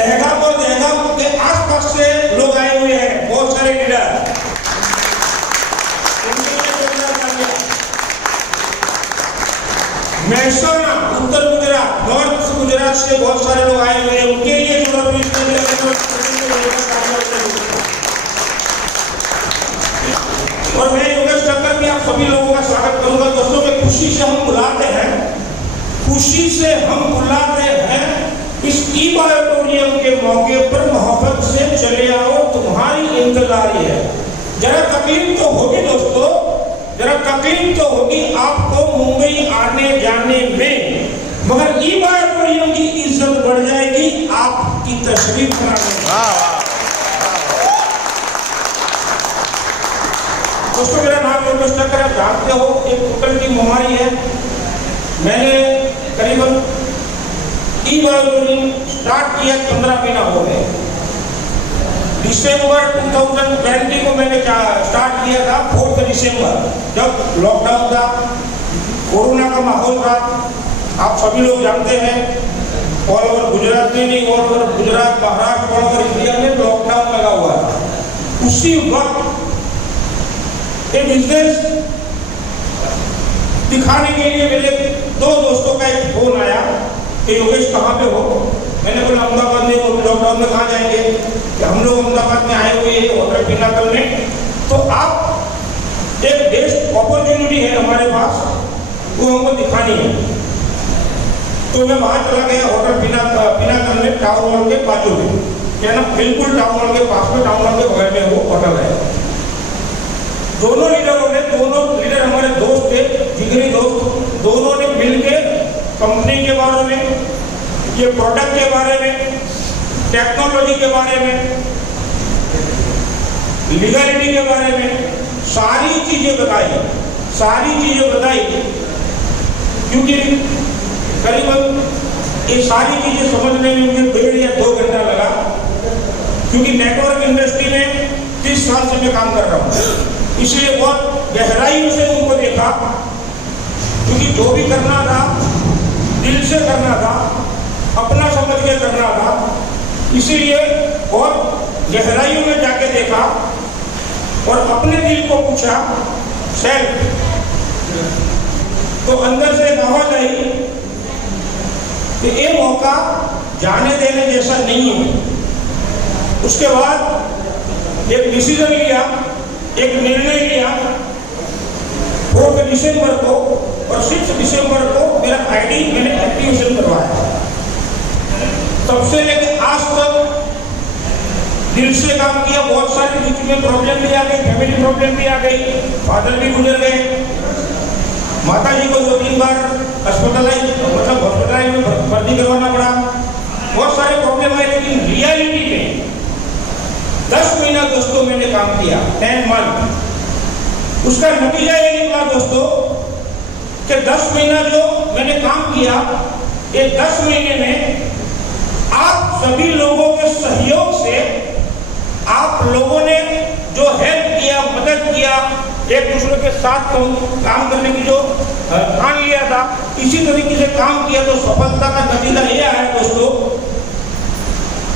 दहगाम और दहगाम के आसपास से लोग आए हुए हैं, बहुत सारे लीडर। महेसाना, उत्तर गुजरात, नॉर्थ गुजरात से बहुत सारे लोग आए हुए हैं, उनके लिए जो और मैं योगेश ठक्कर भी आप सभी लोगों का स्वागत करूंगा। दोस्तों में खुशी से हम बुलाते हैं, खुशी से हम बुलाते हैं इस ई ऑडिटोरियम के मौके पर। मोहब्बत से चले आओ, तुम्हारी इंतजार है। जरा तकलीफ तो होगी दोस्तों, जरा तकलीफ तो होगी आपको मुंबई आने जाने में, मगर ई ऑडिटोरियम की इज्जत बढ़ जाएगी आपकी तशरीफ कराने में। दोस्तों मेरा नाम योगेश ठक्कर, आप जानते हो एक कुकल की बीमारी है। मैंने करीबन ई ऑडिटोरियम स्टार्ट किया 15 महीना हो गए। दिसंबर 2020 को मैंने स्टार्ट किया था, 4 दिसंबर, जब लॉकडाउन था, कोरोना का माहौल था। आप सभी लोग जानते हैं ऑल ओवर गुजरात में नहीं, all over Gujarat, Maharashtra, all over India में लॉकडाउन लगा हुआ था। उसी वक्त एक बिजनेस दिखाने के लिए मेरे 2 दोस्तों का एक फोन आया कि योगेश कहाँ पे हो। मैंने बोला अहमदाबाद में, वो लॉकडाउन में कहाँ जाएंगे, कि हम लोग अहमदाबाद में आए हुए हैं होटल पिनाकल में, तो आप एक बेस्ट अपॉर्चुनिटी है हमारे पास, वो हमको दिखानी है। तो मैं वहाँ चला गया, होटल पिनाकल में, टाउन हॉल के बाजू में, क्या ना, बिल्कुल टाउन हॉल के पास में, टाउन हॉल के बगल में वो होटल है। दोनों लीडर हमारे दोस्त थे, जिगरी दोस्त। दोनों ने मिलके कंपनी के बारे में, ये प्रोडक्ट के बारे में, टेक्नोलॉजी के बारे में, लीगलिटी के बारे में सारी चीजें बताई, क्योंकि करीबन ये सारी चीजें समझने में मुझे 1.5 या 2 घंटा लगा, क्योंकि नेटवर्क इंडस्ट्री में 30 साल से मैं काम कर रहा हूँ, इसलिए बहुत गहराई से उनको देखा। क्योंकि जो भी करना था दिल से करना था, अपना समझ के करना था, इसीलिए बहुत गहराइयों में जाके देखा और अपने दिल को पूछा, सेल्फ। तो अंदर से एक आवाज आई कि ये मौका जाने देने जैसा नहीं है। उसके बाद एक डिसीजन लिया, एक निर्णय लिया। 4 दिसंबर को और 6 दिसंबर को मेरा आईडी मैंने एक्टिवेशन करवाया। तब से लेकर आज तक दिल से काम किया। बहुत सारी बीच में प्रॉब्लम भी आ गई, फैमिली प्रॉब्लम भी आ गई, फादर भी गुजर गए, माता जी को 2-3 बार हॉस्पिटलाइज में भर्ती करवाना पड़ा, बहुत सारे प्रॉब्लम आए। लेकिन रियलिटी में 10 महीना दोस्तों मैंने काम किया, 10 मंथ। उसका नतीजा ये निकला दोस्तों कि 10 महीना जो मैंने काम किया, ये 10 महीने में आप सभी लोगों के सहयोग से, आप लोगों ने जो हेल्प किया, मदद किया, एक दूसरे के साथ काम करने की जो ठान लिया था, इसी तरीके से काम किया, तो सफलता का नतीजा ये आया दोस्तों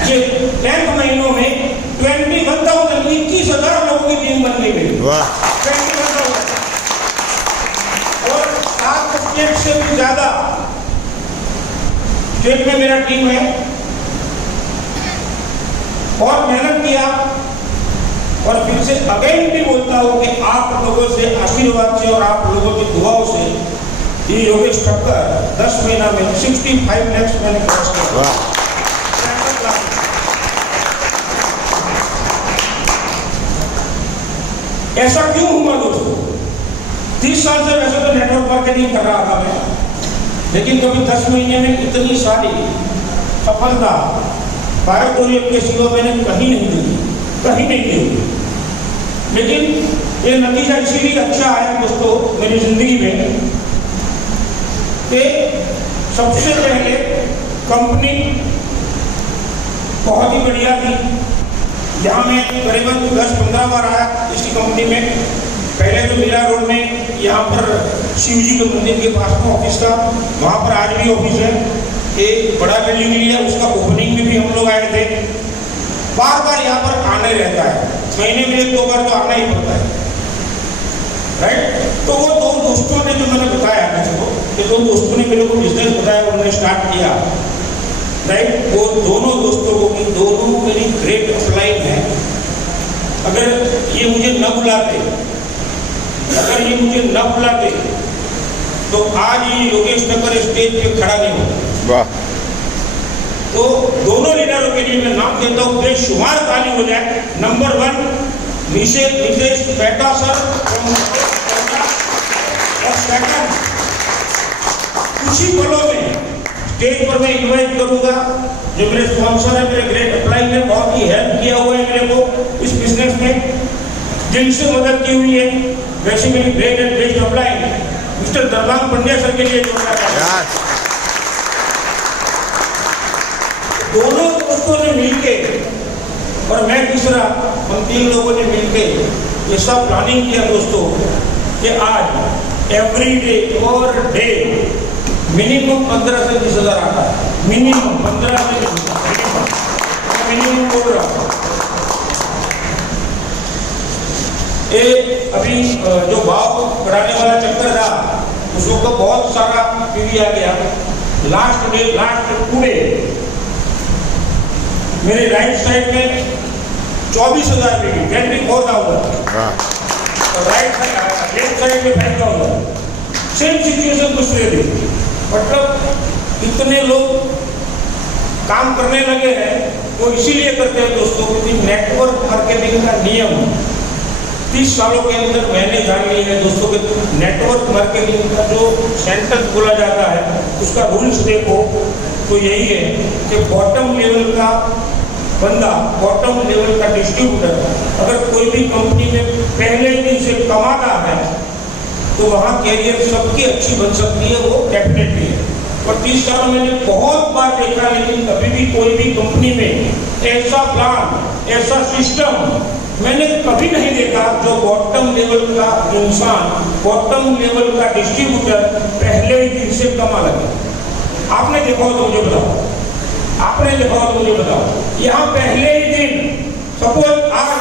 कि 10 महीनों में 21,000 लोगों की टीम बन गई मेरी। 21,000 और 7 स्टेट से भी ज्यादा स्टेट में मेरा टीम है। और मेहनत किया। और फिर से अगेन भी बोलता हूं कि आप लोगों से आशीर्वाद से और आप लोगों की दुआओं से ये योगेश ठक्कर 10 महीना में 65 लाख मैंने क्रॉस किया। ऐसा क्यों हुआ दोस्तों? 30 साल से वैसे तो नेटवर्क मार्केटिंग कर रहा था मैं, लेकिन कभी 10 महीने में इतनी सारी सफलता ऑडिटोरियम के सिवा मैंने कहीं नहीं दी। लेकिन ये नतीजा इसीलिए अच्छा आया दोस्तों मेरी जिंदगी में कि सबसे पहले कंपनी बहुत ही बढ़िया थी, जहाँ मैं करीबन 10-15 बार आया इसी कंपनी में। पहले तो मीरा रोड में यहाँ पर शिव जी के मंदिर के पास में ऑफिस था, वहाँ पर आज भी ऑफिस है। एक बड़ा बिल्डिंग लिया, उसका ओपनिंग में भी हम लोग आए थे। बार बार यहाँ पर आने रहता है, महीने में 1-2 बार तो आना ही पड़ता है, राइट। तो वो 2 दोस्तों ने जो मैंने बताया मुझको, ये 2 दोस्तों ने मेरे को बिजनेस बताया, उन्होंने स्टार्ट किया, राइट। वो दोनों दोस्तों को भी, दोनों मेरी ग्रेट अपलाइन है। अगर ये मुझे न बुलाते, तो आज ये योगेश नगर स्टेज पे खड़ा नहीं होता। वाह। तो दोनों लीडरों के लिए मैं नाम देता हूँ, बेशुमार ताली हो जाए। नंबर 1 नितेश मेहता सर, और सेकंड कुछ ही पलों में स्टेज पर मैं इन्वाइट करूंगा जो मेरे स्पॉन्सर है, मेरे ग्रेट अपलाइन ने बहुत ही हेल्प किया हुआ है मेरे को इस बिजनेस में, जिनसे मदद की हुई है। वैसे मेरी great and best upline mister Darbang Pandya sir के लिए जोड़ना चाहता हूं। दोनों दोस्तों ने मिलके और मैं तीसरा, हम 3 लोगों ने मिलके ये सब प्लानिंग किया दोस्तों कि आज एवरी डे और डे मिनिमम 15 से 20 हज़ार आता है। मिनिमम 15 से 20 हज़ार, मिनिमम बोल रहा हूँ। अभी जो भाव बढ़ाने वाला चक्कर था, उसको तो बहुत सारा पीवी आ गया। लास्ट पूरे मेरे राइट साइड में 24,000 पीवी, 24,000, और लेफ्ट साइड में 5,000। सेम सिचुएशन दूसरे दिन, मतलब इतने लोग काम करने लगे हैं। वो इसीलिए करते हैं दोस्तों, क्योंकि नेटवर्क मार्केटिंग का नियम 30 सालों के अंदर मैंने जान लिया है दोस्तों कि नेटवर्क मार्केटिंग का जो सेंटेंस बोला जाता है, उसका रूल्स देखो तो यही है कि बॉटम लेवल का बंदा, बॉटम लेवल का डिस्ट्रीब्यूटर अगर कोई भी कंपनी में पहले दिन से कमाता है तो वहाँ कैरियर सबकी अच्छी बन सकती है, वो डेफिनेटली है। और 30 साल मैंने बहुत बार देखा, लेकिन कभी भी कोई भी कंपनी में ऐसा प्लान, ऐसा सिस्टम मैंने कभी नहीं देखा जो बॉटम लेवल का इंसान, बॉटम लेवल का डिस्ट्रीब्यूटर पहले ही दिन से कमा लगे। आपने देखा हो तो मुझे बताओ, आपने देखा हो तो मुझे बताओ। यहाँ पहले ही दिन, सपोज आज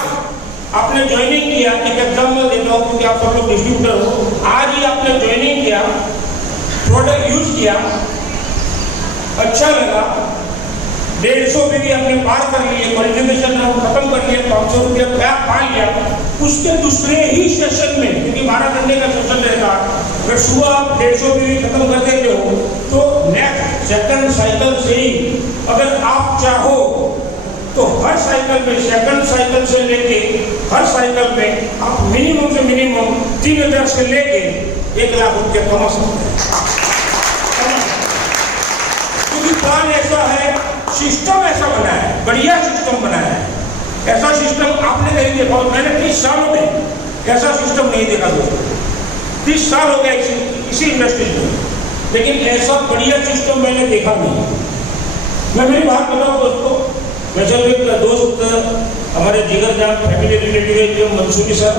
आपने ज्वाइनिंग किया, एक एग्जाम्पल देता हूँ क्योंकि आप सब लोग डिस्ट्रीब्यूटर हो। आज ही आपने ज्वाइनिंग किया, प्रोडक्ट यूज किया, अच्छा लगा, 150 भी आपने पार कर लिए, क्वालिफिकेशन खत्म कर लिया, 500 रुपया बैक पा लिया। उसके दूसरे ही सेशन में, क्योंकि 12 घंटे का सेशन रहता, अगर सुबह आप 150 भी खत्म कर देते हो तो नेक्स्ट सेकंड साइकिल से ही अगर आप चाहो तो हर साइकिल में, सेकंड साइकिल से लेके हर साइकिल में आप मिनिमम से मिनिमम 3,000 से लेके 1 लाख रुपये कमा सकते हैं। क्योंकि प्लान ऐसा है, सिस्टम ऐसा बना है, बढ़िया सिस्टम बना है। ऐसा सिस्टम आपने नहीं देखा, मैंने 30 सालों में ऐसा सिस्टम नहीं देखा दोस्तों। 30 साल हो गया इसी इंडस्ट्री में, लेकिन ऐसा बढ़िया सिस्टम मैंने देखा नहीं। मैं मेरी बात बताऊं दोस्तों, मैं जब एक दोस्त हमारे जिगर जान फैमिली रिलेटिव है जो मंसूरी सर,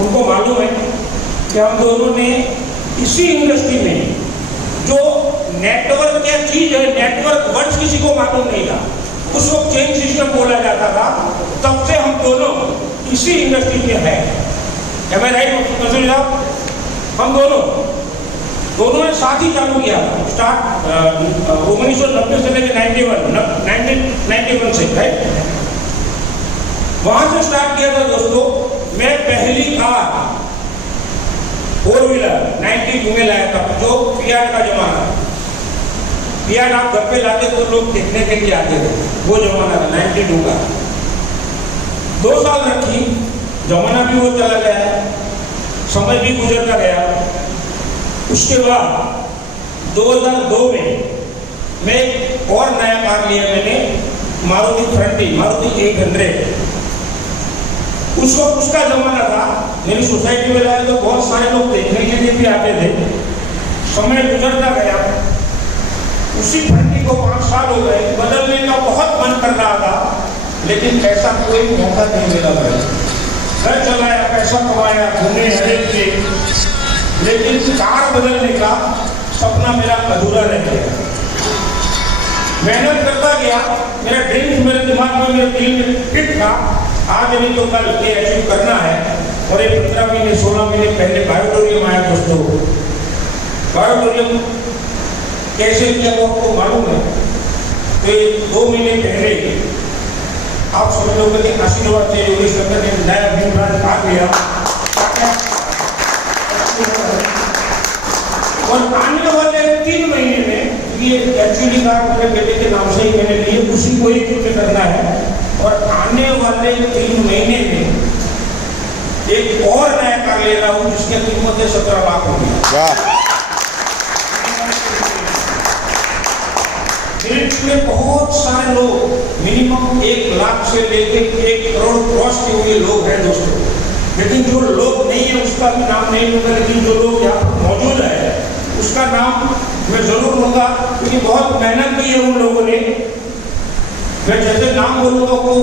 उनको मालूम है कि हम दोनों ने इसी इंडस्ट्री में जो नेटवर्क क्या चीज है, नेटवर्क वर्ड्स किसी को मालूम नहीं था, उस वक्त चेन सिस्टम बोला जाता था, तब से हम दोनों इसी इंडस्ट्री में है। Am I right, मंसूरी साहब? हम दोनों ने साथ ही चालू किया स्टार्ट 1990 से लेकर 1991 से, राइट। वहां से स्टार्ट किया था दोस्तों। मैं पहली कार 4 व्हीलर 92 में लाया था, जो फियाट का जमाना। फियाट आप घर पे लाते तो लोग देखने के लिए आते थे, वो जमाना था 92 का। 2 साल रखी, जमाना भी वो चला गया, समय भी गुजरता गया। उसके बाद 2002 में मैं एक और नया कार लिया मैंने, मारुति फ्रंटी, मारुति 800। उस वक्त उसका जमाना था, मेरी सोसाइटी में लाया तो बहुत सारे लोग देखने के लिए भी आते थे। समय गुजरता गया, उसी फ्रंटी को 5 साल हो गए, बदलने का बहुत मन कर रहा था, लेकिन ऐसा कोई मौका नहीं मिला। घर चलाया, पैसा कमाया, घूमे हरेक से, लेकिन कार बदलने का सपना मेरा अधूरा रह गया। मेहनत करता गया, मेरा ड्रीम्स मेरे दिमाग में, मेरे दिल में फिट था, आज नहीं तो कल ये अचीव करना है। और ये 15 महीने 16 महीने पहले बायोटोरियम आया दोस्तों। बायोटोरियम कैसे किया वो आपको मालूम है? तो ये 2 महीने पहले आप समझ लोगे कि आशीर्वाद से योगेश कक्कर ने नया भीमराज आ गया और आने वाले 3 महीने में, ये एक्चुअली कार मेरे बेटे के नाम से ही मैंने लिए, उसी को ही चुके करना है। और आने वाले 3 महीने में एक और नया कार ले रहा हूँ जिसकी कीमत है 17 लाख रुपये। में बहुत सारे लोग मिनिमम 1 लाख से लेकर 1 करोड़ क्रॉस किए हुए लोग हैं दोस्तों, लेकिन जो लोग नहीं है उसका भी नाम नहीं लूंगा, लेकिन जो लोग यहाँ पर मौजूद है उसका नाम मैं जरूर लूंगा, क्योंकि बहुत मेहनत की है उन लोगों ने। मैं जैसे नाम बोलूंगा वो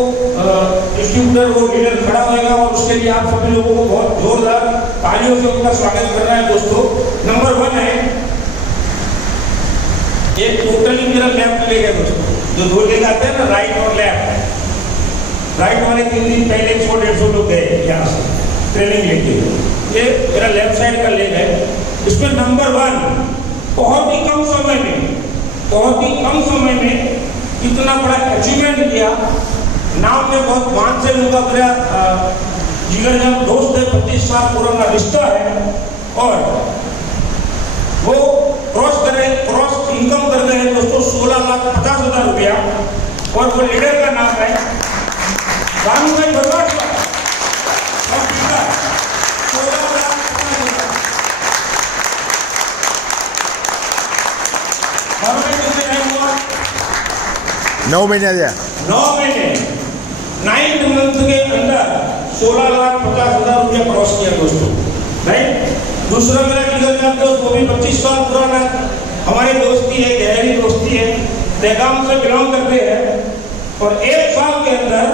डिस्ट्रीब्यूटर वो लीडर खड़ा होगा और उसके लिए आप सभी लोगों को बहुत जोरदार तालियों से उनका स्वागत करना है दोस्तों। नंबर 1 है, ये टोटली मेरा लेफ्ट ले गया दोस्तों, जो 2 लेग आते हैं ना, राइट और लेफ्ट। राइट वाले 3 दिन पहले 100-150 लोग गए यहाँ से ट्रेनिंग लेके, ये मेरा लेफ्ट साइड का लेग है। इसमें नंबर 1 बहुत ही कम समय में इतना बड़ा अचीवमेंट किया। नाम में बहुत मान से लोग मेरा जिगरजान दोस्त है, 25 साल पुराना रिश्ता है, और वो क्रॉस इनकम कर रहे हैं दोस्तों 16,50,000 रुपया। और वो लीडर का नाम है भानुभाई भरवाड़। नौ महीने 9 मंथ के अंदर 16,50,000 रुपया क्रॉस किया दोस्तों, राइट। दूसरा मेरा जिगरजान दोस्त, वो भी 25 साल पुराना हमारी दोस्ती है, गहरी दोस्ती है, दहगाम से बिलोंग करते हैं, और 1 साल के अंदर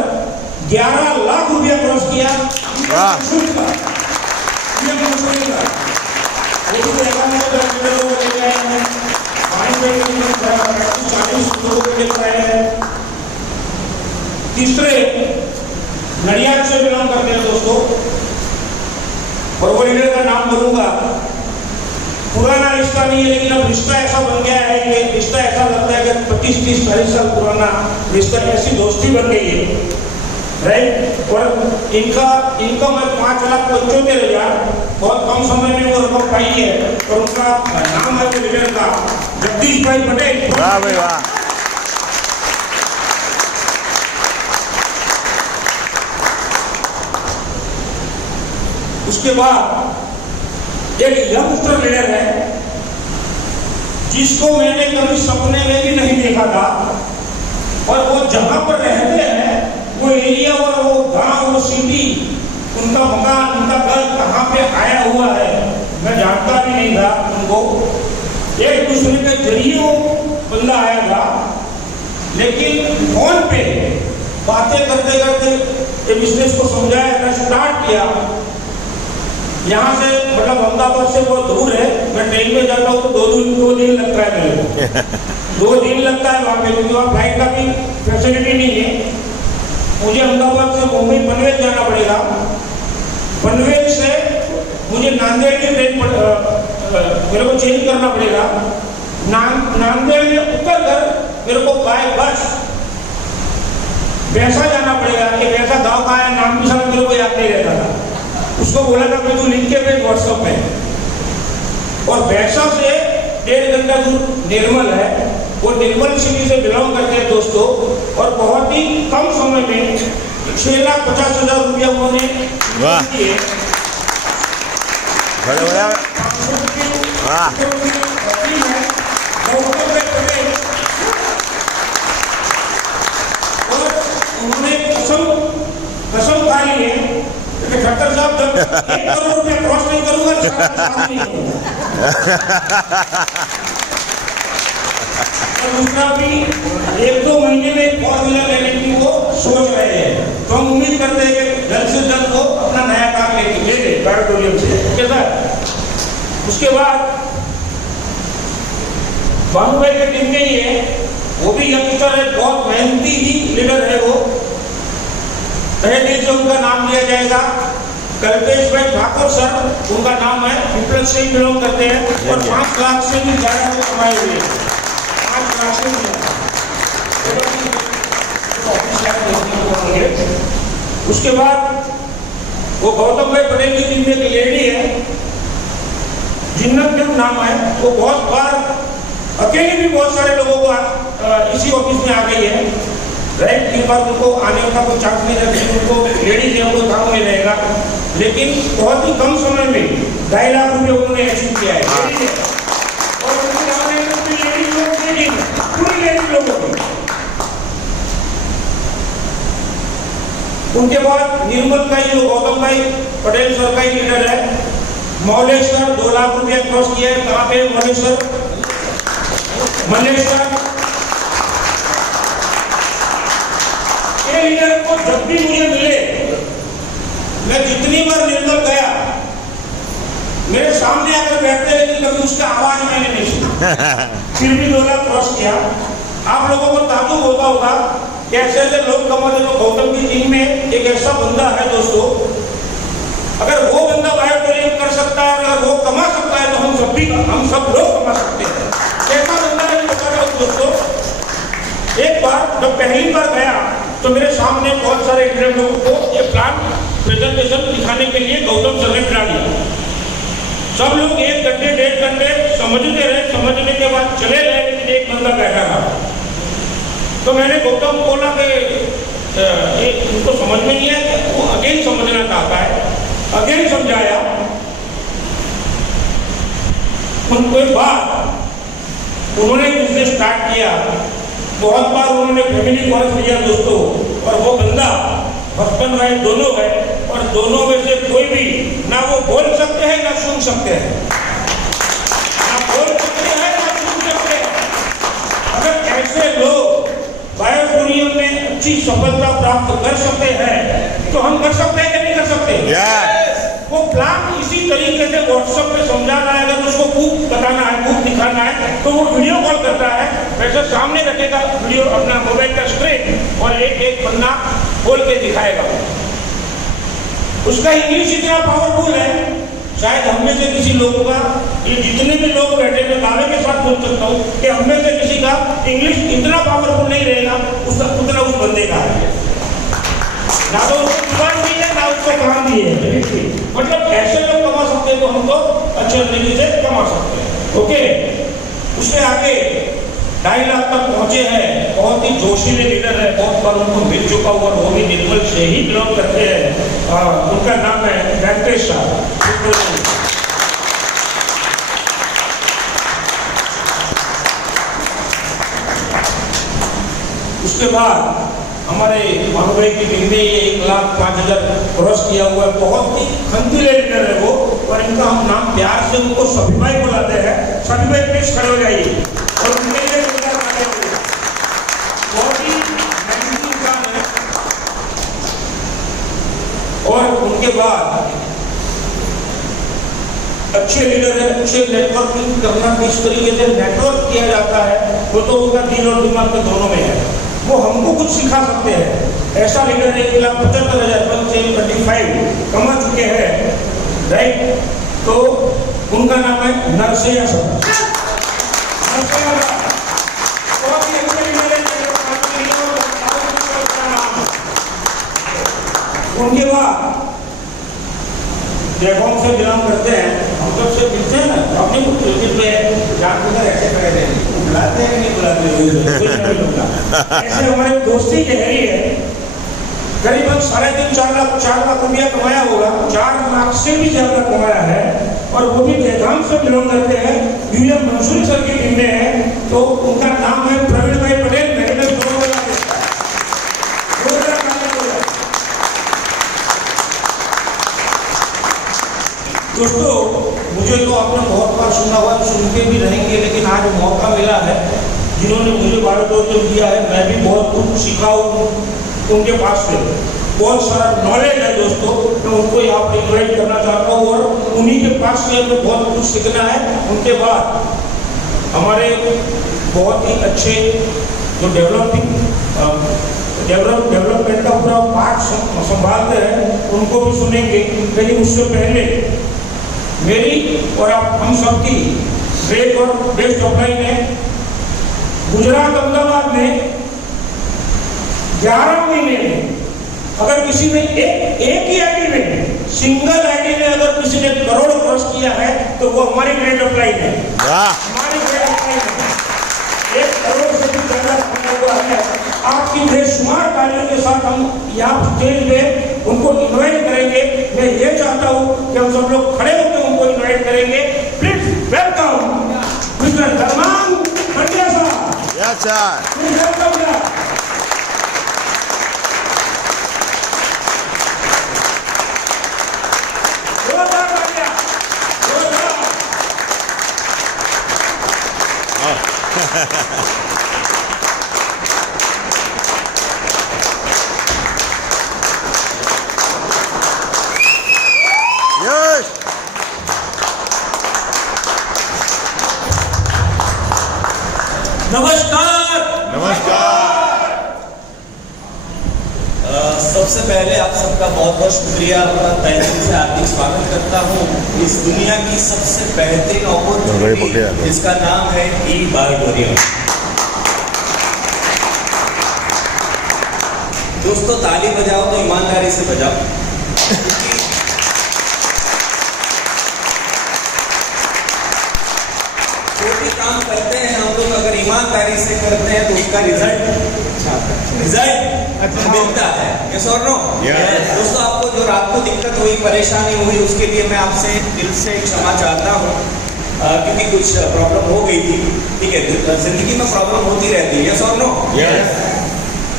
11 लाख रुपया क्रॉस किया। तीसरे नडियाद से बिलोंग करते हैं दोस्तों, और वो लीडर का नाम बोलूंगा। पुराना रिश्ता नहीं है, लेकिन अब रिश्ता ऐसा बन गया है कि रिश्ता ऐसा लगता है कि 25-30-40 साल पुराना रिश्ता, ऐसी दोस्ती बन गई है, राइट। और इनका इनकम है 5,75,000, बहुत कम समय में वो रकम पाई है, और उनका नाम है लीडर का जगदीश भाई पटेल। वाह भाई वाह। उसके बाद एक यंगस्टर लीडर है जिसको मैंने कभी सपने में भी नहीं देखा था, और वो जहां पर रहते हैं वो एरिया और वो गांव, वो सिटी, उनका मकान, उनका घर कहाँ पे आया हुआ है मैं जानता भी नहीं था उनको। एक दूसरे के जरिए वो बंदा आया था, लेकिन फोन पे बातें करते करते ये बिजनेस को समझाया, स्टार्ट किया। यहाँ से मतलब अहमदाबाद से बहुत दूर है, मैं ट्रेन में जाता हूँ तो 2 दिन लगता है मेरे को। 2 दिन लगता है वहाँ पे, क्योंकि वहाँ फ्लाइट का भी फैसिलिटी नहीं है। मुझे अहमदाबाद से मुंबई पनवेल जाना पड़ेगा, पनवेल से मुझे नांदेड़ की ट्रेन मेरे को चेंज करना पड़ेगा। नांदेड़ में उतर कर मेरे को बाय बस भैंसा जाना पड़ेगा। ये भैंसा गाँव का है, नाम भी सब मेरे को याद नहीं रहता था। उसको बोला था कि तू लिंक के पे व्हाट्सएप में। और भैंसा से 1.5 घंटा दूर निर्मल है, वो निर्मल सिटी से बिलोंग करते हैं दोस्तों, और बहुत ही कम समय में 6,50,000 रुपया उन्होंने दिए। और उन्होंने कसम खा ली है कि खट्टर साहब जब 1 करोड़ रुपया क्रॉस नहीं करूंगा तो दूसरा भी 1-2 महीने में 4 व्हीलर लेने की वो सोच रहे हैं, तो हम उम्मीद करते हैं कि जल्द से जल्द वो अपना नया कार लेके ले बायोटोरियम से। Okay sir. उसके बाद भानुभाई के टीम में ही है, वो भी नाम लिया जाएगा। कल्पेश भाई ठाकुर सर, उनका नाम है, पीपल्स से ही बिलोंग करते हैं और 5 लाख से भी ज़्यादा वो कमाए हुए हैं, 5 लाख से भी ज़्यादा। उसके बाद वो गौतम भाई पटेल की टीम में एक लेडी है, जिन्नत जब नाम है, वो बहुत बार अकेले भी बहुत सारे लोगों को इसी ऑफिस में आ गई है, राइट। एक बार उनको आने का कोई चांस नहीं रहती, उनको लेडीज है, उनको काम नहीं रहेगा, लेकिन बहुत ही कम समय में 2.5 लाख रुपये उन्होंने अचीव किया है, और उनकी लेडीज लोग नहीं, पूरी लेडीज लोगों की। उनके बाद निर्मल का ही, जो गौतम भाई पटेल सर का ही लीडर है, मौलेश्वर 2 लाख रुपया क्रॉस किया है। कहाँ पे मौलेश्वर? मलेश्वर। ये लीडर को जब भी मुझे मिले, मैं जितनी बार निर्मल गया, मेरे सामने आकर बैठते, लेकिन कभी उसका आवाज मैंने नहीं सुना, फिर भी 2 लाख क्रॉस किया। आप लोगों को ताजुब होता होगा कि ऐसे ऐसे लोग कमाते, तो गौतम की टीम में एक ऐसा बंदा है दोस्तों, अगर वो बंदा बायोट्रेनिंग कर सकता है, अगर वो कमा सकता है, तो हम सब लोग कमा सकते हैं। कैसा बंदा है बता रहा हूँ दोस्तों। एक बार जब पहली बार गया, तो मेरे सामने बहुत सारे लीडर लोगों को ये प्लान प्रेजेंटेशन दिखाने के लिए गौतम सर ने बिठा दिया। सब लोग 1 घंटे 1.5 घंटे समझते रहे, समझने के बाद चले गए, लेकिन एक बंदा बैठा रहा। तो मैंने गौतम को बोला कि उनको समझ में नहीं है, वो अगेन समझना चाहता है, अगेन समझाया उनको। एक बार उन्होंने बिजनेस स्टार्ट किया, बहुत बार उन्होंने फैमिली कोर्स लिया दोस्तों, और वो बंदा हस्बैंड वाइफ दोनों है, और दोनों में से कोई भी ना वो बोल सकते हैं ना सुन सकते हैं, ना बोल सकते हैं ना सुन सकते हैं। अगर ऐसे लोग बायोटूरियम में अच्छी सफलता प्राप्त कर सकते हैं, तो हम कर सकते हैं कि नहीं कर सकते? वो प्लान इसी तरीके से व्हाट्सएप पे समझाना है, अगर उसको खूब बताना है, खूब दिखाना है, तो वो वीडियो कॉल करता है, वैसे सामने रखेगा वीडियो अपना मोबाइल का स्क्रीन, और एक पन्ना खोल के दिखाएगा। उसका इंग्लिश इतना पावरफुल है, शायद हम में से किसी लोगों का, ये जितने भी लोग बैठे, मैं दावे के साथ बोल सकता हूँ कि हम में से किसी का इंग्लिश इतना पावरफुल नहीं रहेगा उतना उस बंदे का है। ना तो उसको जुबान भी है, ना उसको काम भी है, मतलब ऐसे लोग कमा सकते हैं, तो हम तो अच्छे तरीके से कमा सकते हैं। ओके, उसके आगे 2.5 लाख तक पहुंचे हैं। बहुत ही जोशीले लीडर है, बहुत बार उनको मिल चुका हुआ, वो भी निर्मल से ही बिलोंग करते हैं। उनका नाम है वेंकटेश साहब। उसके बाद हमारे भाई की टीम ने ये 1,05,000 क्रॉस किया हुआ है, बहुत ही खंतीले लीडर है वो, और इनका हम नाम प्यार से उनको सभी भाई बुलाते हैं। सभी भाई प्लीज खड़े हो जाइए और उनके लिए बहुत ही मेहनती इंसान है। और उनके बाद अच्छे लीडर है, अच्छे नेटवर्किंग करना, किस तरीके से नेटवर्क किया जाता है, वो तो उनका दिल और दिमाग में दोनों में है, वो हमको कुछ सिखा सकते हैं। ऐसा लीडर है 1,75,000 से 25 कमा चुके हैं, राइट। तो उनका नाम है नरसैया साहब। उनके बाद जयगांव से बिलोंग करते हैं, हम सब से मिलते हैं ना, अपने कुछ में जानबूझकर ऐसे करे थे, बुलाते हैं कि नहीं बुलाते, ऐसे हमारे दोस्ती गहरी है। करीबन 3.5 4 लाख रुपया कमाया होगा, 4 लाख से भी ज्यादा कमाया है, और वो भी जयगांव से बिलोंग करते हैं, यूएम मंसूरी सर की टीम में है। तो उनका नाम है प्रवीण भाई पटेल। दोस्तों, मुझे तो आपने बहुत बार सुना हुआ, सुनते भी रहेंगे, लेकिन आज मौका मिला है, जिन्होंने मुझे बायोटूरियम दिया है, मैं भी बहुत कुछ सीखा हूँ उनके पास से, बहुत सारा नॉलेज है दोस्तों, मैं उनको यहाँ पर इन्वाइट करना चाहता हूँ, और उन्हीं के पास से हमें बहुत कुछ सीखना है। उनके बाद हमारे बहुत ही अच्छे जो डेवलपिंग डेवलपमेंट का पूरा पार्ट संभालते हैं, उनको भी सुनेंगे। लेकिन उससे पहले मेरी और हम सबकी ग्रेट और बेस्ट ऑफलाइन है। गुजरात अहमदाबाद में 11 महीने में अगर किसी ने एक ही आईडी में, सिंगल आईडी में अगर किसी ने करोड़ क्रॉस किया है तो वो हमारी ग्रेट ऑफलाइन है। हमारी ग्रेट ऑफलाइन है। 1 करोड़ से भी ज्यादा बना हुआ है। आपकी बेशुमार तालियों के साथ हम यहाँ स्टेज पे उनको इन्वाइट करेंगे। मैं ये चाहता हूँ कि हम सब लोग खड़े होकर उनको इन्वाइट करेंगे। प्लीज वेलकम मिस्टर धर्मांग पंड्या साहब। Yes sir. Welcome sir. Yes. नमस्कार। सबसे पहले आप सबका बहुत बहुत शुक्रिया और तहे दिल से हार्दिक स्वागत करता हूँ इस दुनिया की सबसे बेहतरीन अपॉर्चुनिटी जिसका नाम है ई-ऑडिटोरियम। दोस्तों ताली बजाओ तो ईमानदारी से बजाओ। जो भी काम करते हैं हम लोग अगर ईमानदारी से करते हैं तो उसका रिजल्ट मिलता है। यस और नो? दोस्तों आपको जो रात को दिक्कत हुई, परेशानी हुई, उसके लिए मैं आपसे दिल से क्षमा चाहता हूँ क्योंकि कुछ प्रॉब्लम हो गई थी। ठीक है, जिंदगी में प्रॉब्लम होती रहती है। यस और नो?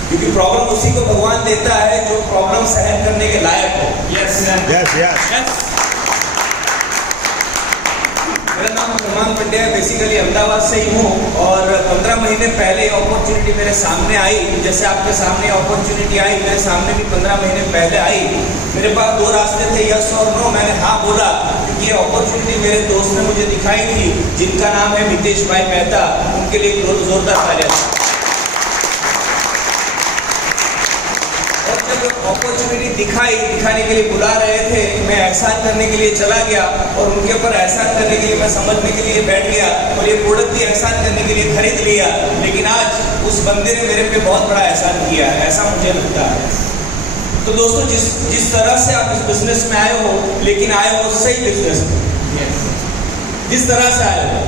क्योंकि प्रॉब्लम उसी को भगवान देता है जो प्रॉब्लम सहन करने के लायक हो। Yes yes yes. मेरा नाम धर्मांग पंड्या है, बेसिकली अहमदाबाद से ही हूँ और 15 महीने पहले अपॉर्चुनिटी मेरे सामने आई। जैसे आपके सामने अपॉर्चुनिटी आई, मेरे सामने भी 15 महीने पहले आई। मेरे पास 2 रास्ते थे, यस और नो। मैंने हाँ बोला क्योंकि ये अपॉर्चुनिटी मेरे दोस्त ने मुझे दिखाई थी जिनका नाम है मितेश भाई मेहता। उनके लिए जोरदार तालियां। और जब अपॉर्चुनिटी दिखाने के लिए बुला रहे थे, मैं एहसान करने के लिए चला गया और उनके ऊपर एहसान करने के लिए मैं समझने के लिए बैठ गया और ये प्रोडक्ट भी एहसान करने के लिए खरीद लिया। लेकिन आज उस बंदे ने मेरे पे बहुत बड़ा एहसान किया है, ऐसा मुझे लगता है। तो दोस्तों जिस तरह से आप इस बिजनेस में आए हो, लेकिन आए हो सही बिजनेस में। जिस तरह से आए हो,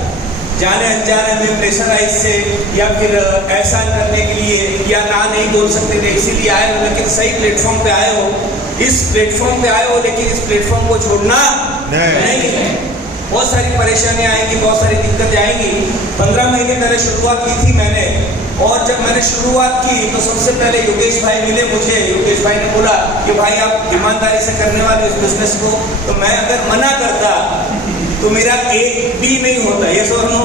जाने अनजाने में प्रेशराइज से या फिर एहसान करने के लिए या ना नहीं बोल सकते थे इसीलिए आए हो, लेकिन सही प्लेटफॉर्म पे आए हो। इस प्लेटफॉर्म पे आए हो, लेकिन इस प्लेटफॉर्म को छोड़ना नहीं है। बहुत सारी परेशानियां आएंगी, बहुत सारी दिक्कतें आएंगी। 15 महीने पहले शुरुआत की थी मैंने, और जब मैंने शुरुआत की तो सबसे पहले योगेश भाई मिले मुझे। योगेश भाई ने बोला कि भाई आप ईमानदारी से करने वाले इस बिजनेस को, तो मैं अगर मना करता तो मेरा एक भी नहीं होता। यस और नो?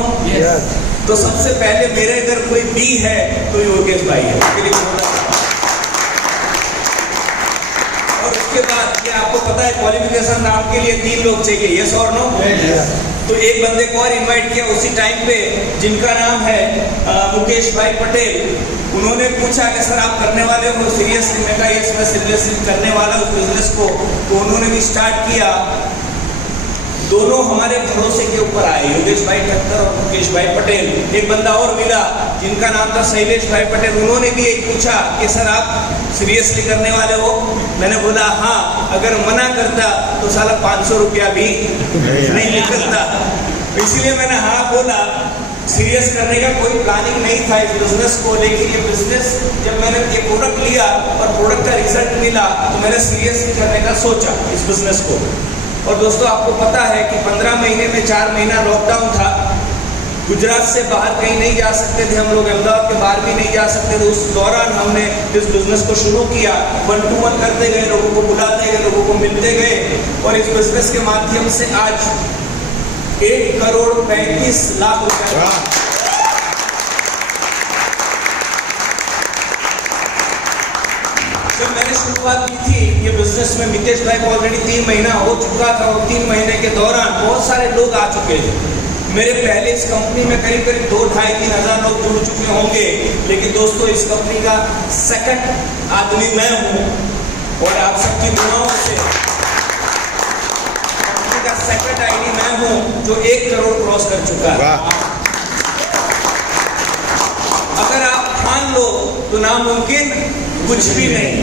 तो सबसे पहले मेरे अगर कोई बी है तो योगेश भाई है। और उसके बाद ये आपको पता है क्वालिफिकेशन नाम के लिए 3 लोग चाहिए। यस और नो? तो एक बंदे को और इनवाइट किया उसी टाइम पे जिनका नाम है मुकेश भाई पटेल। उन्होंने पूछा कि सर आप करने वाले हो सीरियसली? मैं कहा यस मैं सीरियसली करने वाला उस बिजनेस को। तो उन्होंने भी स्टार्ट किया। दोनों हमारे भरोसे के ऊपर आए, योगेश भाई ठक्कर और मुकेश भाई पटेल। एक बंदा और मिला जिनका नाम था शैलेश भाई पटेल। उन्होंने भी यही पूछा कि सर आप सीरियसली करने वाले हो? मैंने बोला हाँ। अगर मना करता तो साला 500 रुपया भी नहीं निकलता। इसलिए मैंने हाँ बोला। सीरियस करने का कोई प्लानिंग नहीं था इस बिजनेस को, लेकिन ये बिजनेस जब मैंने ये प्रोडक्ट लिया और प्रोडक्ट का रिजल्ट मिला तो मैंने सीरियसली करने का सोचा इस बिजनेस को। और दोस्तों आपको पता है कि 15 महीने में 4 महीना लॉकडाउन था। गुजरात से बाहर कहीं नहीं जा सकते थे हम लोग, अहमदाबाद के बाहर भी नहीं जा सकते थे। उस दौरान हमने इस बिजनेस को शुरू किया। 1 to 1 करते गए, लोगों को बुलाते गए, लोगों को मिलते गए और इस बिजनेस के माध्यम से आज 1,35,00,000 रुपए। जब मैंने शुरुआत की थी ये बिजनेस में, मितेश भाई को ऑलरेडी 3 महीना हो चुका था और 3 महीने के दौरान बहुत सारे लोग आ चुके थे। मेरे पहले इस कंपनी में करीब करीब 2-2.5-3 हज़ार लोग जुड़ चुके होंगे, लेकिन दोस्तों इस कंपनी का सेकंड आदमी मैं हूँ और आप सबकी दुआओं से कंपनी का सेकंड आईडी मैं हूँ जो 1 करोड़ क्रॉस कर चुका है। वाह अगर आप ठान लो तो नामुमकिन कुछ भी नहीं।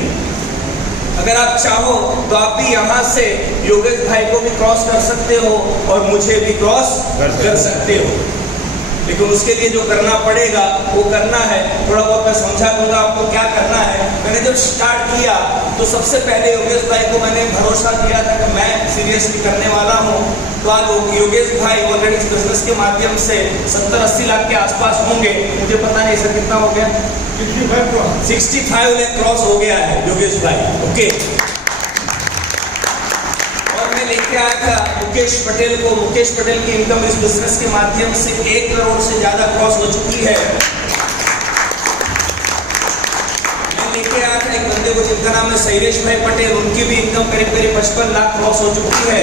अगर आप चाहो तो आप भी यहाँ से योगेश भाई को भी क्रॉस कर सकते हो और मुझे भी क्रॉस कर सकते हो, लेकिन उसके लिए जो करना पड़ेगा वो करना है। थोड़ा बहुत मैं समझा दूंगा आपको क्या करना है। मैंने जब स्टार्ट किया तो सबसे पहले योगेश भाई को मैंने भरोसा दिया था कि मैं सीरियसली करने वाला हूँ। तो आज योगेश भाई ऑलरेडी इस बिजनेस के माध्यम से 70-80 लाख के आसपास होंगे, मुझे पता नहीं सर कितना हो गया, 65 लाख क्रॉस हो गया है योगेश भाई। ओके, और मैं लेके आया था मुकेश पटेल को। मुकेश पटेल की इनकम इस बिजनेस के माध्यम से 1 करोड़ से ज्यादा क्रॉस हो चुकी है। मैं लेके आया था एक बंदे को जिनका नाम है शैलेश भाई पटेल, उनकी भी इनकम करीब करीब 55 लाख क्रॉस हो चुकी है।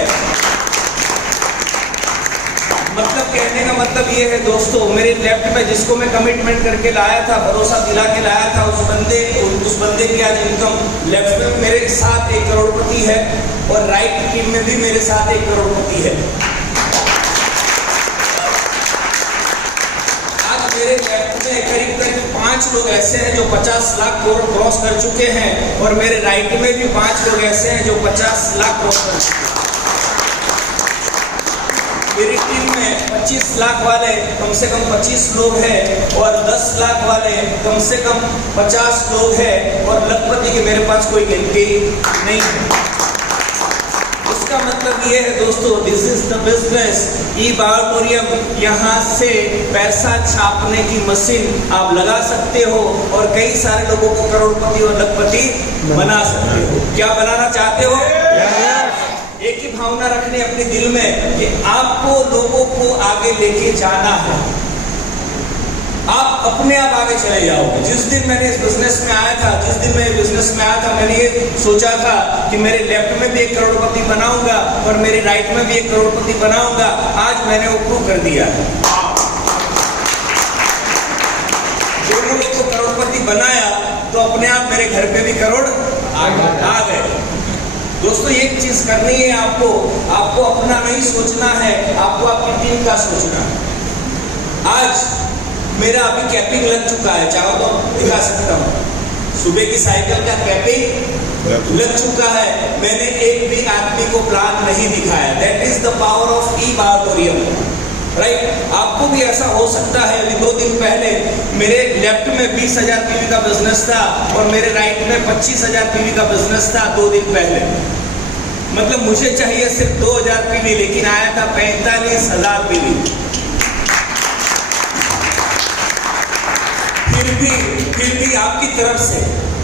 मतलब कहने का मतलब ये है दोस्तों, मेरे लेफ्ट में जिसको मैं कमिटमेंट करके लाया था, भरोसा दिला के लाया था, उस बंदे की आज इनकम लेफ्ट में मेरे साथ 1 करोड़पति है और राइट टीम में भी मेरे साथ 1 करोड़पति है। आज मेरे लेफ्ट में करीब करीब 5 लोग ऐसे हैं जो 50 लाख करोड़ क्रॉस कर चुके हैं और मेरे राइट में भी 5 लोग ऐसे हैं जो 50 लाख क्रॉस कर चुके हैं। मेरी टीम में 25 लाख वाले कम से कम 25 लोग हैं और 10 लाख वाले कम से कम 50 लोग हैं और लखपति के मेरे पास कोई गिनती नहीं है। इसका मतलब ये है दोस्तों, दिस इज द बिजनेस ई-बायोटोरियम। यहाँ से पैसा छापने की मशीन आप लगा सकते हो और कई सारे लोगों को करोड़पति और लखपति बना सकते हो। क्या बनाना चाहते हो? एक ही भावना रखने अपने दिल में कि आपको लोगों को आगे लेके जाना है। आप अपने आप आगे चले जाओगे। जिस दिन मैंने इस बिजनेस में आया था, मैंने ये सोचा था कि मेरे लेफ्ट में भी 1 करोड़पति बनाऊंगा और मेरे राइट में भी 1 करोड़पति बनाऊंगा। आज मैंने वो प्रूव कर दिया है। दोनों लोग को करोड़पति बनाया तो अपने आप मेरे घर पे भी करोड़ आ गए। दोस्तों एक चीज करनी है आपको अपना नहीं सोचना है, आपको आपकी टीम का सोचना है। आज मेरा अभी कैपिंग लग चुका है, चाहो तो दिखा सकता हूँ। सुबह की साइकिल का कैपिंग लग चुका है। मैंने एक भी आदमी को प्लान नहीं दिखाया। That is the power of eBartorium, right. आपको भी ऐसा हो सकता है। अभी 2 दिन पहले मेरे लेफ्ट में 20,000 पीवी का बिजनेस था और मेरे राइट में 25,000 पीवी का बिजनेस था 2 दिन पहले। मतलब मुझे चाहिए सिर्फ 2,000 पीवी, लेकिन आया था 45,000 पीवी। फिर भी आपकी तरफ से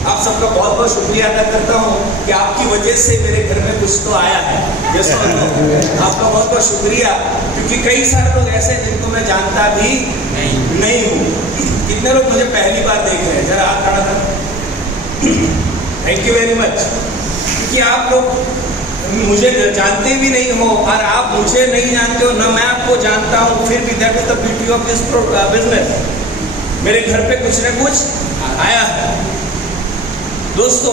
आप सबका बहुत बहुत शुक्रिया अदा करता हूँ कि आपकी वजह से मेरे घर में कुछ तो आया है। आपका बहुत बहुत शुक्रिया, क्योंकि कई सारे लोग ऐसे हैं जिनको मैं जानता भी नहीं हूँ। कितने लोग मुझे पहली बार देख रहे हैं? जरा हाथ खड़ा कर। Thank you very much. क्योंकि आप लोग मुझे जानते भी नहीं हो और आप मुझे नहीं जानते हो, ना मैं आपको जानता हूँ, फिर भी that is the beauty of this business. मेरे घर पे कुछ न कुछ आया है। दोस्तों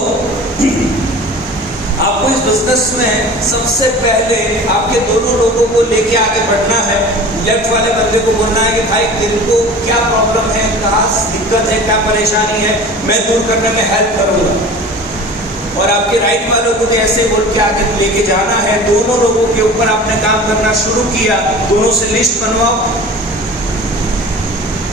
आपको इस बिजनेस में सबसे पहले आपके दोनों लोगों को लेके आगे बढ़ना है। लेफ्ट वाले बंदे को बोलना है कि भाई तेरे को क्या प्रॉब्लम है, कहाँ दिक्कत है, क्या परेशानी है, मैं दूर करने में हेल्प करूँगा। और आपके राइट वालों को भी ऐसे बोल के आगे लेके जाना है। दोनों लोगों के ऊपर आपने काम करना शुरू किया। दोनों से लिस्ट बनवाओ,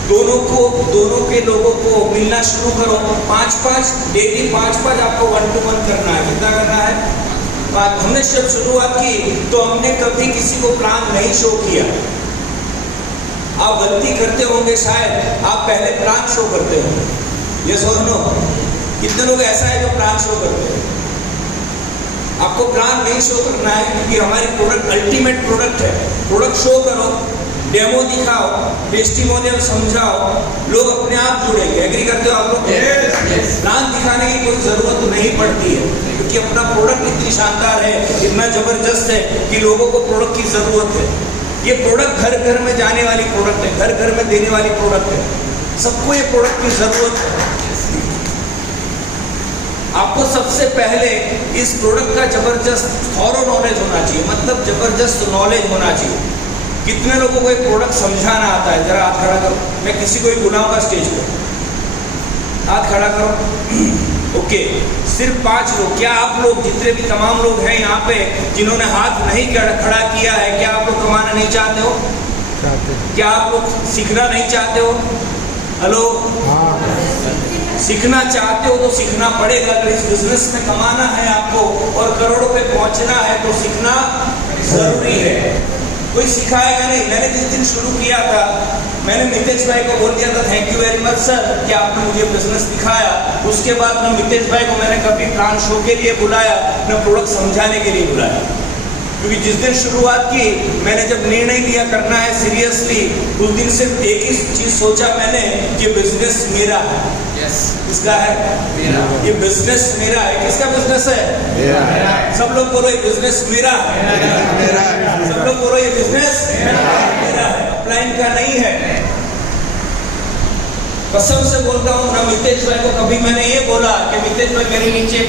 दोनों के लोगों को मिलना शुरू करो। 5-5 डेली 5-5 आपको 1-to-1 करना है। कितना करना है? हमने जब शुरुआत की तो हमने कभी किसी को प्लान नहीं शो किया। आप गलती करते होंगे शायद, आप पहले प्लान शो करते हो। ये सोचो कितने लोग ऐसा है जो प्लान शो करते हैं? आपको प्लान नहीं शो करना है, क्योंकि हमारी प्रोडक्ट अल्टीमेट प्रोडक्ट है। प्रोडक्ट शो करो, डेमो दिखाओ, टेस्टिमोनियल समझाओ, लोग अपने आप जुड़ेंगे। एग्री करते हो आप लोग? प्लान दिखाने की कोई जरूरत नहीं पड़ती है, क्योंकि अपना प्रोडक्ट इतनी शानदार है, इतना जबरदस्त है कि लोगों को प्रोडक्ट की जरूरत है। ये प्रोडक्ट घर घर में जाने वाली प्रोडक्ट है, घर घर में देने वाली प्रोडक्ट है, सबको ये प्रोडक्ट की जरूरत है। आपको सबसे पहले इस प्रोडक्ट का जबरदस्त थॉरो नॉलेज होना चाहिए, मतलब जबरदस्त नॉलेज होना चाहिए। कितने लोगों को एक प्रोडक्ट समझाना आता है? जरा हाथ खड़ा करो, मैं किसी को भी बुलाऊंगा स्टेज पे, हाथ खड़ा करो। ओके, सिर्फ 5 लोग। क्या आप लोग जितने भी तमाम लोग हैं यहाँ पे जिन्होंने हाथ नहीं खड़ा किया है, क्या आप लोग कमाना नहीं चाहते हो? क्या आप लोग सीखना नहीं चाहते हो? हेलो, सीखना चाहते हो तो सीखना पड़ेगा। अगर इस बिजनेस में कमाना है आपको और करोड़ों पे पहुंचना है तो सीखना जरूरी है। कोई सिखाएगा नहीं। मैंने जिस दिन शुरू किया था, मैंने मितेश भाई को बोल दिया था thank you very much sir कि आपने मुझे बिजनेस दिखाया। उसके बाद न मितेश भाई को मैंने कभी प्लान शो के लिए बुलाया, न प्रोडक्ट समझाने के लिए बुलाया, क्योंकि जिस दिन शुरुआत की, मैंने जब निर्णय लिया करना है सीरियसली, उस दिन सिर्फ एक ही चीज सोचा मैंने कि बिजनेस मेरा है। किसका है? मेरा। ये बिजनेस मेरा है। किसका बिजनेस है? मेरा। सब लोग बोलो ये बिजनेस मेरा है। सब लोग बोलो ये बिजनेस मेरा है, अपलाइन का नहीं है। कसम से बोलता हूँ, न मितेश भाई को कभी मैंने ये बोला कि मितेश भाई मेरे नीचे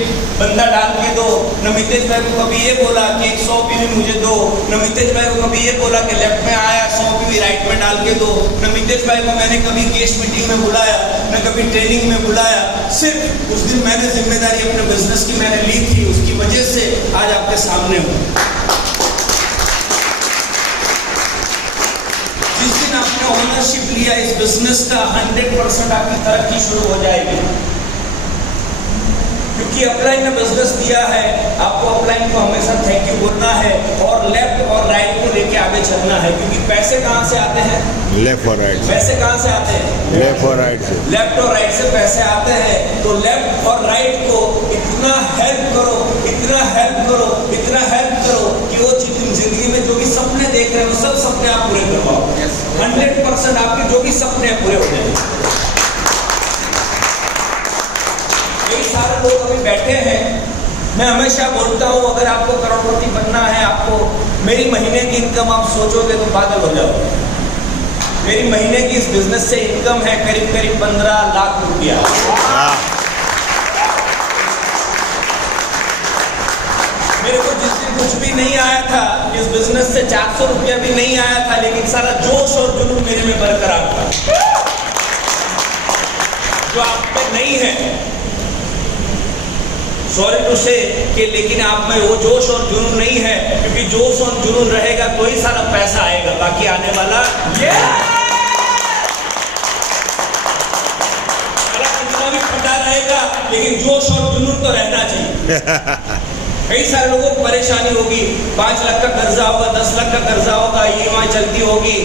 बंदा डाल के दो, न मितेश भाई को कभी ये बोला कि 100 पीवी मुझे दो, न मितेश भाई को कभी ये बोला कि लेफ्ट में आया 100 पीवी राइट में डाल के दो, न मितेश भाई को मैंने कभी केस मीटिंग में बुलाया, न कभी ट्रेनिंग में बुलाया। सिर्फ उस दिन मैंने जिम्मेदारी अपने बिजनेस की मैंने ली थी, उसकी वजह से आज आपके सामने हूँ। जिस दिन आपने ओनरशिप लिया इस बिजनेस का, 100% आपकी तरक्की शुरू हो जाएगी। क्योंकि अपलाइन ने बिजनेस दिया है, आपको अपलाइन को हमेशा थैंक यू बोलना है और लेफ्ट और राइट को लेके आगे चलना है। क्योंकि पैसे कहाँ से आते हैं? लेफ्ट और राइट। पैसे कहाँ से आते हैं? लेफ्ट और राइट से। लेफ्ट और राइट से पैसे आते हैं। तो लेफ्ट और राइट को इतना हेल्प करो, इतना हेल्प करो, इतना हेल्प करो कि वो जिंदगी में जो भी सपने देख रहे हो सब सपने आप पूरे करवाओ। 100% आपके जो भी सपने हैं पूरे हो जाएंगे। कई सारे लोग अभी बैठे हैं। मैं हमेशा बोलता हूँ, अगर आपको करोड़पति बनना है, आपको मेरी महीने की इनकम आप सोचोगे तो पागल हो जाओगे। मेरी महीने की इस बिजनेस से इनकम है करीब करीब 15 लाख रुपया। मेरे को जिस दिन कुछ भी नहीं आया था, इस बिजनेस से 400 रुपया भी नहीं आया था, लेकिन सारा जोश और जुनून मेरे में बरकरार था, जो आप में नहीं है। सॉरी टू से कि लेकिन आप में वो जोश और जुनून नहीं है, क्योंकि जोश और जुनून रहेगा तो ही सारा पैसा आएगा, बाकी आने वाला कितना भी फटा रहेगा, लेकिन जोश और जुनून तो रहना चाहिए। कई सारे लोगों को परेशानी होगी, 5 लाख का कर्जा होगा, 10 लाख का कर्जा होगा, EMI चलती होगी,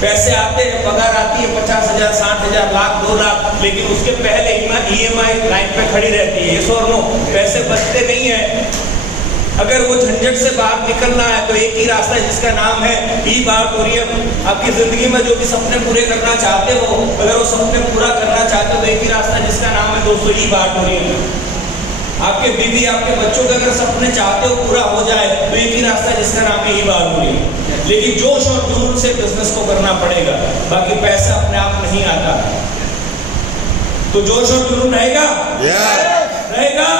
पैसे आते हैं, पगार आती है 50,000, 60,000, लाख, 2 लाख, लेकिन उसके पहले EMI लाइन पे खड़ी रहती है। ये सो नो, पैसे बचते नहीं है। अगर वो झंझट से बाहर निकलना है तो एक ही रास्ता है जिसका नाम है ई-बार्टोरियम। आपकी जिंदगी में जो भी सपने पूरे करना चाहते हो, अगर वो सपने पूरा करना चाहते हो तो एक ही रास्ता है जिसका नाम है दोस्तों ई-बार्टोरियम। आपके बीवी, आपके बच्चों के अगर सपने चाहते हो पूरा हो जाए तो एक ही रास्ता है जिसका नाम है ई-बार्टोरियम। लेकिन जोश और जुनून से बिजनेस को करना पड़ेगा, बाकी पैसा अपने आप नहीं आता। तो जोश और जुनून रहेगा? रहेगा?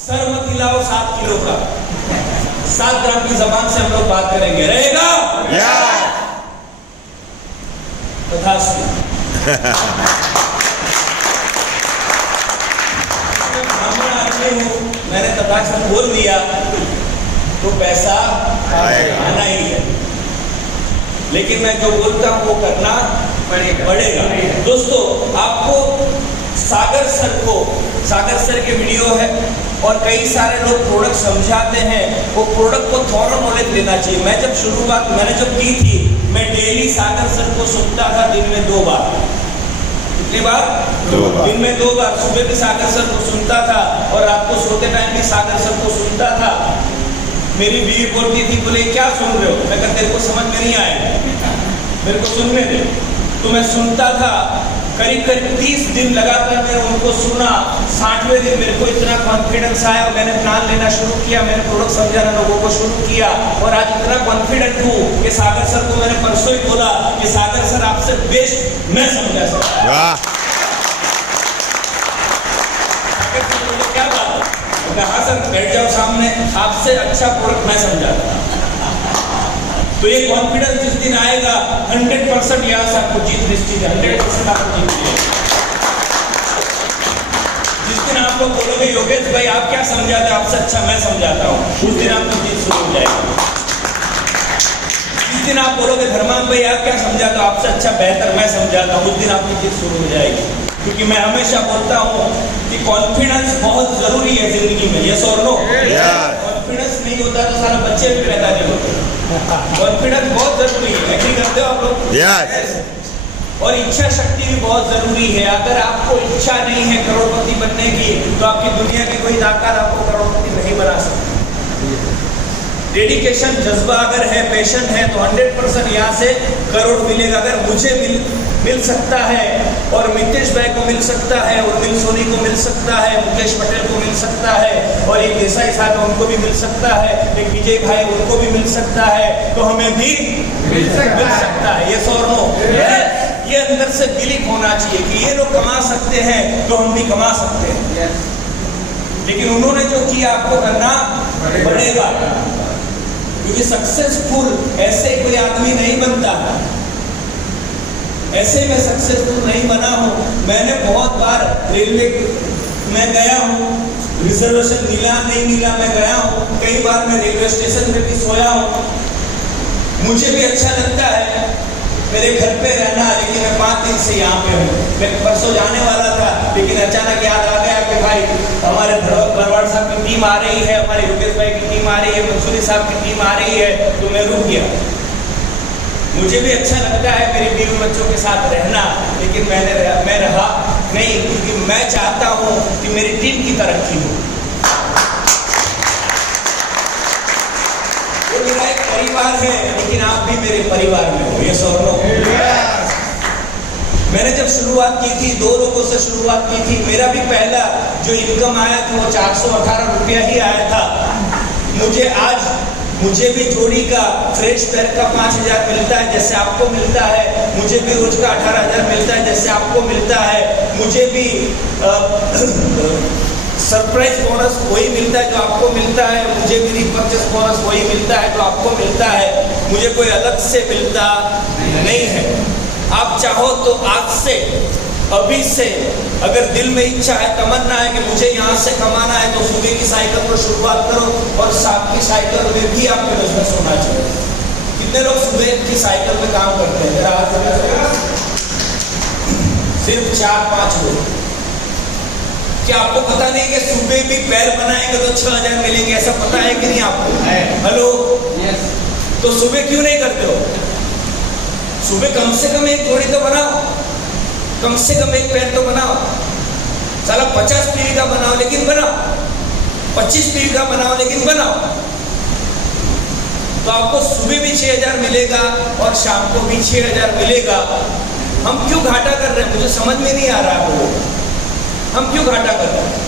सर मत हिलाओ 7 किलो का, 7 ग्राम की जबान से हम लोग बात करेंगे। रहेगा? तथास्तु। मैंने तथास्तु बोल दिया तो पैसा आना ही है, लेकिन मैं जो बोलता हूँ वो करना पड़ेगा। दोस्तों, आपको सागर सर के वीडियो है और कई सारे लोग प्रोडक्ट समझाते हैं, वो प्रोडक्ट को थोड़ा नॉलेज देना चाहिए। मैं जब शुरुआत मैंने जब की थी, मैं डेली सागर सर को सुनता था, दिन में 2 बार। कितनी बार? 2 बार। दिन में 2 बार। सुबह भी सागर सर को सुनता था और रात को सोते टाइम भी सागर सर को सुनता था। मेरी बीवी बोलती थी, बोले क्या सुन रहे हो? मैं कहता तेरे को समझ में नहीं आएगा, मेरे को सुनने दे। तो मैं सुनता था, करीब करीब 30 दिन लगातार मैंने उनको सुना। 60वें दिन मेरे को इतना कॉन्फिडेंस आया, मैंने प्लान लेना शुरू किया, मैंने प्रोडक्ट समझाना लोगों को शुरू किया और आज इतना कॉन्फिडेंट हूँ कि सागर सर को मैंने परसों ही बोला कि सागर सर आपसे बेस्ट मैं समझा सकता। वाह, क्या बात है, हाँ सर बैठ जाओ सामने, आपसे अच्छा प्रोडक्ट मैं समझाता। तो ये कॉन्फिडेंस जिस दिन आएगा 100% यहाँ से आपको जीत निश्चित है, 100% आपको जीत मिलेगी। जिस दिन आप लोग बोलोगे योगेश भाई आप क्या समझाते, आपसे अच्छा मैं समझाता हूँ, उस दिन आपकी जीत शुरू हो जाएगी। जिस दिन आप बोलोगे धर्मान भाई आप क्या समझाते हो, आपसे अच्छा बेहतर मैं समझाता हूँ, उस दिन आपकी जीत शुरू हो जाएगी। क्योंकि मैं हमेशा बोलता हूँ कि कॉन्फिडेंस बहुत जरूरी है जिंदगी में, यस और नो। कॉन्फिडेंस नहीं होता तो सारा बच्चे भी पैदा नहीं होते। कॉन्फिडेंस बहुत जरूरी है, एग्री करते हो आप लोग? यस। और इच्छा शक्ति भी बहुत जरूरी है। अगर आपको इच्छा नहीं है करोड़पति बनने की तो आपकी दुनिया की कोई ताकत आपको करोड़पति नहीं बना सकती। डेडिकेशन जज्बा अगर है, पैशन है तो 100% यहाँ से करोड़ मिलेगा। अगर मुझे मिल सकता है और मितेश भाई को मिल सकता है और मिल सोनी को मिल सकता है, मुकेश पटेल को मिल सकता है और एक देसाई साहब उनको भी मिल सकता है, एक विजय भाई उनको भी मिल सकता है, तो हमें भी मिल सकता है, यस और नो। ये अंदर से बिलीफ होना चाहिए कि ये लोग कमा सकते हैं तो हम भी कमा सकते हैं। लेकिन उन्होंने जो किया आपको करना पड़ेगा, क्योंकि सक्सेसफुल ऐसे कोई आदमी नहीं बनता। ऐसे मैं सक्सेसफुल नहीं बना हूँ। मैंने बहुत बार रेलवे में गया हूँ, रिजर्वेशन मिला नहीं मिला मैं गया हूँ, कई बार मैं रेलवे स्टेशन पे भी सोया हूँ। मुझे भी अच्छा लगता है मेरे घर पे रहना, लेकिन मैं 5 दिन से यहाँ पे हूँ। मैं परसों जाने वाला था, लेकिन अचानक याद आ गया कि भाई हमारे भरवाड़ साहब की टीम आ रही है, हमारे योगेश भाई की टीम आ रही है, मंसूरी साहब की टीम आ रही है, तो मैं रुक गया। मुझे भी अच्छा लगता है मेरी बीवी बच्चों के साथ रहना, लेकिन मैं रहा नहीं, क्योंकि मैं चाहता हूँ कि मेरी टीम की तरक्की हो। वो मेरा एक परिवार है, लेकिन आप भी मेरे परिवार में हो, ये सो नो। मैंने जब शुरुआत की थी 2 लोगों से शुरुआत की थी। मेरा भी पहला जो इनकम आया था वो 418 रुपया ही आया था। मुझे भी जोड़ी का फ्रेश पैर का 5000 मिलता है जैसे आपको मिलता है, मुझे भी रोज का 18000 मिलता है जैसे आपको मिलता है, मुझे भी सरप्राइज बोनस वही मिलता है जो आपको मिलता है, मुझे भी रीपर्चेस बोनस वही मिलता है जो आपको मिलता है। मुझे कोई अलग से मिलता नहीं है। आप चाहो तो आज से, अभी से, अगर दिल में इच्छा है, तमन्ना है कि मुझे यहाँ से कमाना है, तो सुबह की साइकिल पर शुरुआत करो और शाम की साइकिल में भी आपके बिजनेस होना चाहिए। कितने लोग सुबह की साइकिल में काम करते हैं? जरा हाथ में, सिर्फ 4-5 लोग। क्या आपको पता नहीं कि सुबह भी पैर बनाएंगे तो 6000 मिलेंगे? ऐसा पता है कि नहीं आपको? हेलो, तो सुबह क्यों नहीं करते हो? सुबह कम से कम एक जोड़ी तो बनाओ, कम से कम एक पैर तो बनाओ। साला 50 पीढ़ी का बनाओ लेकिन बनाओ, 25 पीढ़ी का बनाओ लेकिन बनाओ। तो आपको सुबह भी 6000 मिलेगा और शाम को भी 6000 मिलेगा। हम क्यों घाटा कर रहे हैं? मुझे समझ में नहीं आ रहा है। हम क्यों घाटा कर रहे हैं?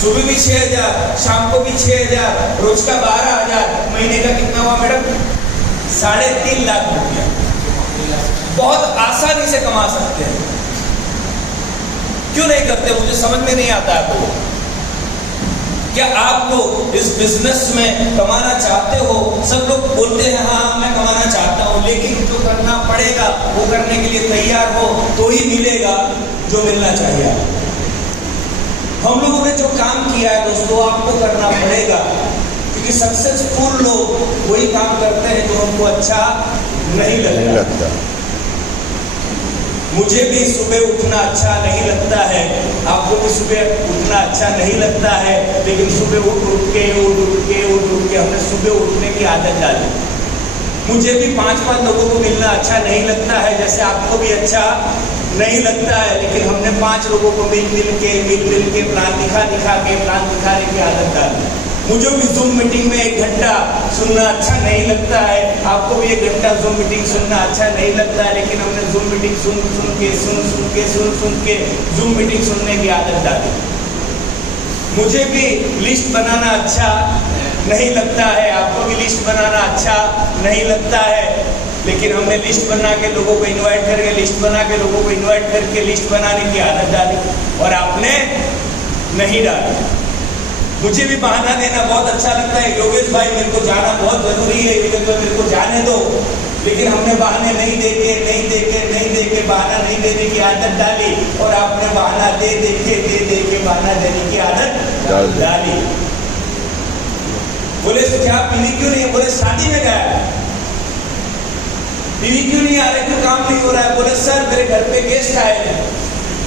सुबह भी 6000, शाम को भी 6000, रोज का 12000, महीने का कितना हुआ मैडम? 3.5 लाख रुपया। बहुत आसानी से कमा सकते हैं। क्यों नहीं करते? मुझे समझ में नहीं आता आपको। क्या आप लोग इस बिजनेस में कमाना चाहते हो? सब लोग बोलते हैं हाँ मैं कमाना चाहता हूँ, लेकिन जो करना पड़ेगा वो करने के लिए तैयार हो तो ही मिलेगा जो मिलना चाहिए। हम लोगों ने जो काम किया है दोस्तों, आपको करना पड़ेगा, क्योंकि सक्सेसफुल लोग वही काम करते हैं जो उनको अच्छा नहीं लगता। मुझे भी सुबह उठना अच्छा नहीं लगता है, आपको भी सुबह उठना अच्छा नहीं लगता है, लेकिन सुबह उठ के हमने सुबह उठने की आदत डाली। मुझे भी 5-5 लोगों को मिलना अच्छा नहीं लगता है, जैसे आपको भी अच्छा नहीं लगता है, लेकिन हमने 5 लोगों को मिल के प्लान दिखाने की आदत डाली। मुझे भी जूम मीटिंग में 1 घंटा सुनना अच्छा नहीं लगता है, आपको भी 1 घंटा जूम मीटिंग सुनना अच्छा नहीं लगता है, लेकिन हमने जूम मीटिंग सुन के जूम मीटिंग सुनने की आदत डाली। मुझे भी लिस्ट बनाना अच्छा नहीं लगता है, आपको भी लिस्ट बनाना अच्छा नहीं लगता है, लेकिन हमने लिस्ट बना के लोगों को इनवाइट करके लिस्ट बनाने की आदत डाली और आपने नहीं डाली। मुझे भी बहाना देना बहुत अच्छा लगता है, योगेश भाई मेरे को जाना बहुत जरूरी है, तो मेरे को जाने दो, लेकिन हमने बहाने नहीं दे के बहाना नहीं देने की आदत डाली और आपने बहाना दे के बहाना देने की आदत डाली। बोले क्या बीवी क्यों नहीं है? बोले शादी में गया। बीवी क्यों नहीं आ रहे, क्यों काम नहीं हो रहा है? बोले सर मेरे घर पे गेस्ट आए थे।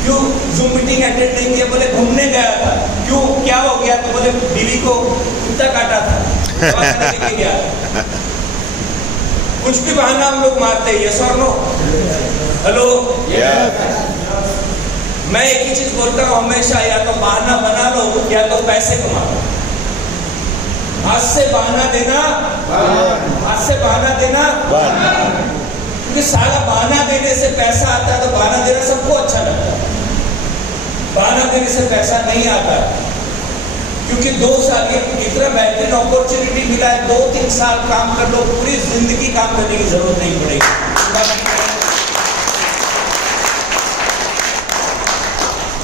क्यों जूम मीटिंग अटेंड नहीं किया? बोले घूमने गया था। क्यों, क्या हो गया? तो बोले बीवी को कुत्ता काटा था, लेके गया। कुछ भी बहाना हम लोग मारते हैं, यस और नो? हेलो, मैं एक ही चीज बोलता हूँ हमेशा, या तो बहाना बना लो या तो पैसे कमा लो। आज से बहाना देना क्योंकि साला बहाना देने से पैसा आता है, तो बहाना देना सबको अच्छा लगता है। बहाना देने से पैसा नहीं आता, क्योंकि 2 साल इतना बेहतरीन अपॉर्चुनिटी मिला है, 2-3 साल काम कर लो, पूरी जिंदगी काम करने की जरूरत नहीं पड़ेगी।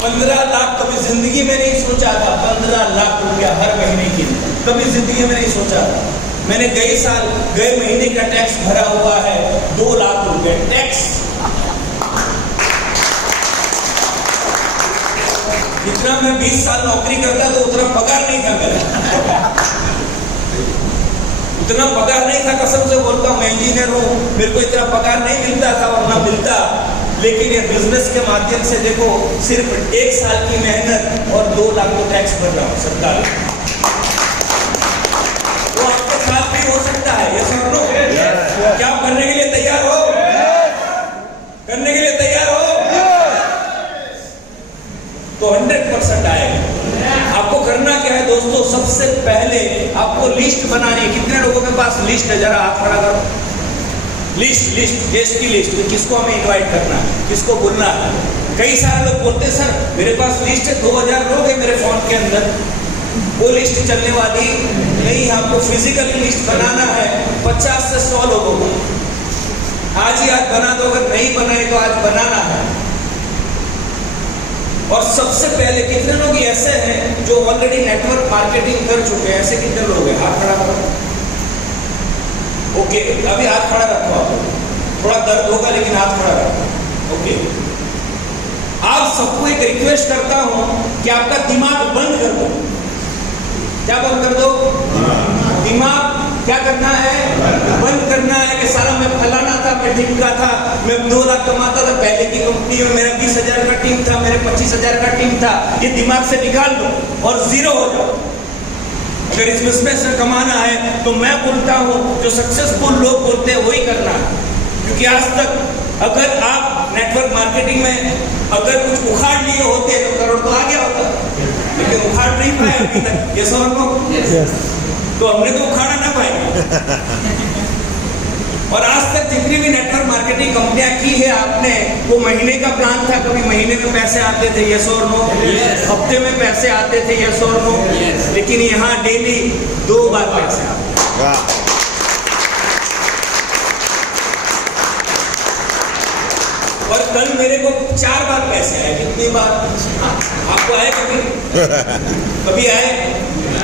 15 लाख कभी जिंदगी में नहीं सोचा था, 15 लाख रुपया हर महीने की कभी जिंदगी में नहीं सोचा था। मैंने गए महीने का टैक्स भरा हुआ है 2 लाख रुपए टैक्स। जितना मैं 20 साल नौकरी करता तो उतना पगार नहीं था मेरा। उतना पगार नहीं था, कसम से बोलता हूँ, मैं इंजीनियर हूँ, मेरे को इतना पगार नहीं मिलता था और ना मिलता, लेकिन ये बिजनेस के माध्यम से देखो सिर्फ 1 साल की मेहनत और 2 लाख को टैक्स भर रहा हूँ सरकार। तो आपके साथ भी हो सकता है, ये सब लोग क्या आप करने के लिए तैयार हो? करने के लिए तैयार हो? तो 100% आएगा। आपको करना क्या है दोस्तों? सबसे पहले आपको लिस्ट बनानी है। कितने लोगों के पास लिस्ट है? जरा हाथ खड़ा करो। लिस्ट गेस्ट की लिस्ट, किसको हमें इनवाइट करना है, किसको बोलना है। कई सारे लोग बोलते हैं सर मेरे पास लिस्ट है, 2000 लोग हैं मेरे फोन के अंदर। वो लिस्ट चलने वाली नहीं, आपको फिजिकल लिस्ट बनाना है 50 से 100 लोगों को। आज ही आज बना दो, अगर नहीं बनाए तो आज बनाना है। और सबसे पहले कितने लोग ऐसे हैं जो ऑलरेडी नेटवर्क मार्केटिंग कर चुके हैं? ऐसे कितने लोग हैं? हाथ खड़ा करो। ओके, अभी हाथ खड़ा रखो। आप थोड़ा दर्द होगा लेकिन हाथ खड़ा रखो। ओके, आप सबको एक रिक्वेस्ट करता हूं कि आपका दिमाग बंद कर दो। क्या बंद कर दो? दिमाग क्या करना है? बंद करना है कि सारा मैं फलाना था, मैं ढिमका था, मैं 2 लाख कमाता था, पहले की कंपनी में मेरा 20,000 का टीम था, मेरे 25,000 का टीम था। ये दिमाग से निकाल दो और जीरो हो जाओ। अगर इस बिजनेस में कमाना है तो मैं बोलता हूं जो सक्सेसफुल लोग बोलते हैं वही करना है। क्योंकि आज तक अगर आप नेटवर्क मार्केटिंग में अगर कुछ उखाड़ लिए होते तो करोड़ तो आ गया होता, लेकिन उखाड़ नहीं पाए अभी तक। ये सब लोग तो हमने तो उखाड़ा ना पाए। और आज तक जितनी भी नेटवर्क मार्केटिंग कंपनियां की है आपने, वो महीने का प्लान था, कभी महीने में पैसे आते थे, यस और नो? हफ्ते में पैसे आते थे, यस और नो? लेकिन यहाँ डेली 2 बार पैसे आते। और कल मेरे को 4 बार पैसे आए। कितनी बार आपको आए? कभी आए?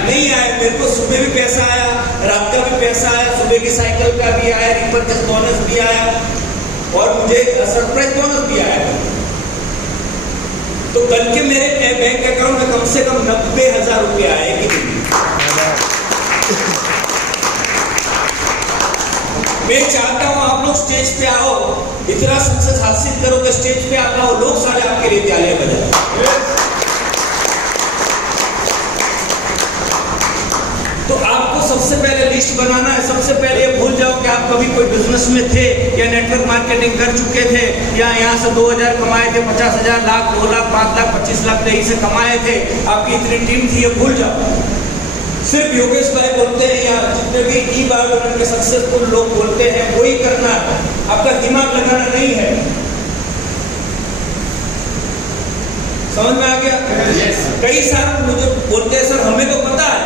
नहीं आए। मेरे को सुबह भी पैसा आया, रात का भी पैसा आया, सुबह की साइकिल का भी आया, रिपर्चेस बोनस भी आया और मुझे सरप्राइज बोनस भी आया। तो कल के मेरे बैंक अकाउंट में कम से कम 90,000 रुपये आए कि नहीं? मैं चाहता हूं आप लोग स्टेज पे आओ, इतना सक्सेस हासिल करो कि स्टेज पे आ जाओ, लोग सारे आपके लिए तालियां बजाएं। तो आपको सबसे पहले लिस्ट बनाना है। सबसे पहले ये भूल जाओ कि आप कभी कोई बिजनेस में थे या नेटवर्क मार्केटिंग कर चुके थे या यहाँ से 2000 कमाए थे, 50,000, लाख, 2 लाख, 5 लाख, 25 लाख यहीं से कमाए थे, आपकी इतनी टीम थी, ये भूल जाओ। सिर्फ योगेश भाई बोलते हैं या जितने भी ई बायोडोनर के सक्सेसफुल लोग बोलते हैं वही करना है, आपका दिमाग लगाना नहीं है। समझ में आ गया? कई सारे मुझे बोलते हैं सर हमें तो पता है,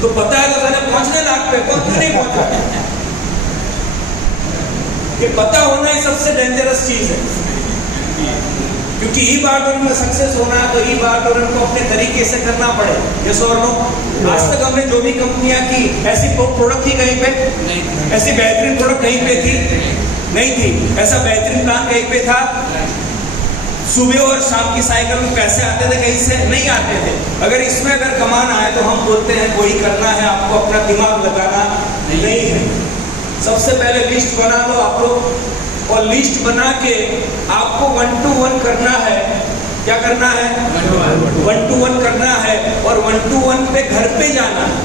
तो पता है तो पहले पहुंचने लायक पे कौन क्यों नहीं पहुंचा? ये पता होना ही सबसे डेंजरस चीज है, क्योंकि ई बायोडोनर में सक्सेस होना है तो ई बायोडोनर को अपने तरीके से करना पड़े। यस और नो? आज तक हमने जो भी कंपनियां की ऐसी प्रोडक्ट थी कहीं पे? ऐसी बेहतरीन प्रोडक्ट कहीं पे थी? नहीं थी। ऐसा बेहतरीन प्लान कहीं पे था? सुबह और शाम की साइकिल में पैसे आते थे कहीं से? नहीं आते थे। अगर इसमें अगर कमाना है तो हम बोलते हैं वही करना है, आपको अपना दिमाग लगाना नहीं है। सबसे पहले लिस्ट बना लो आप लोग, और लिस्ट बना के आपको 1 to 1 करना है। क्या करना है? 1 to 1 करना है, और 1 to 1 पे घर पे जाना है।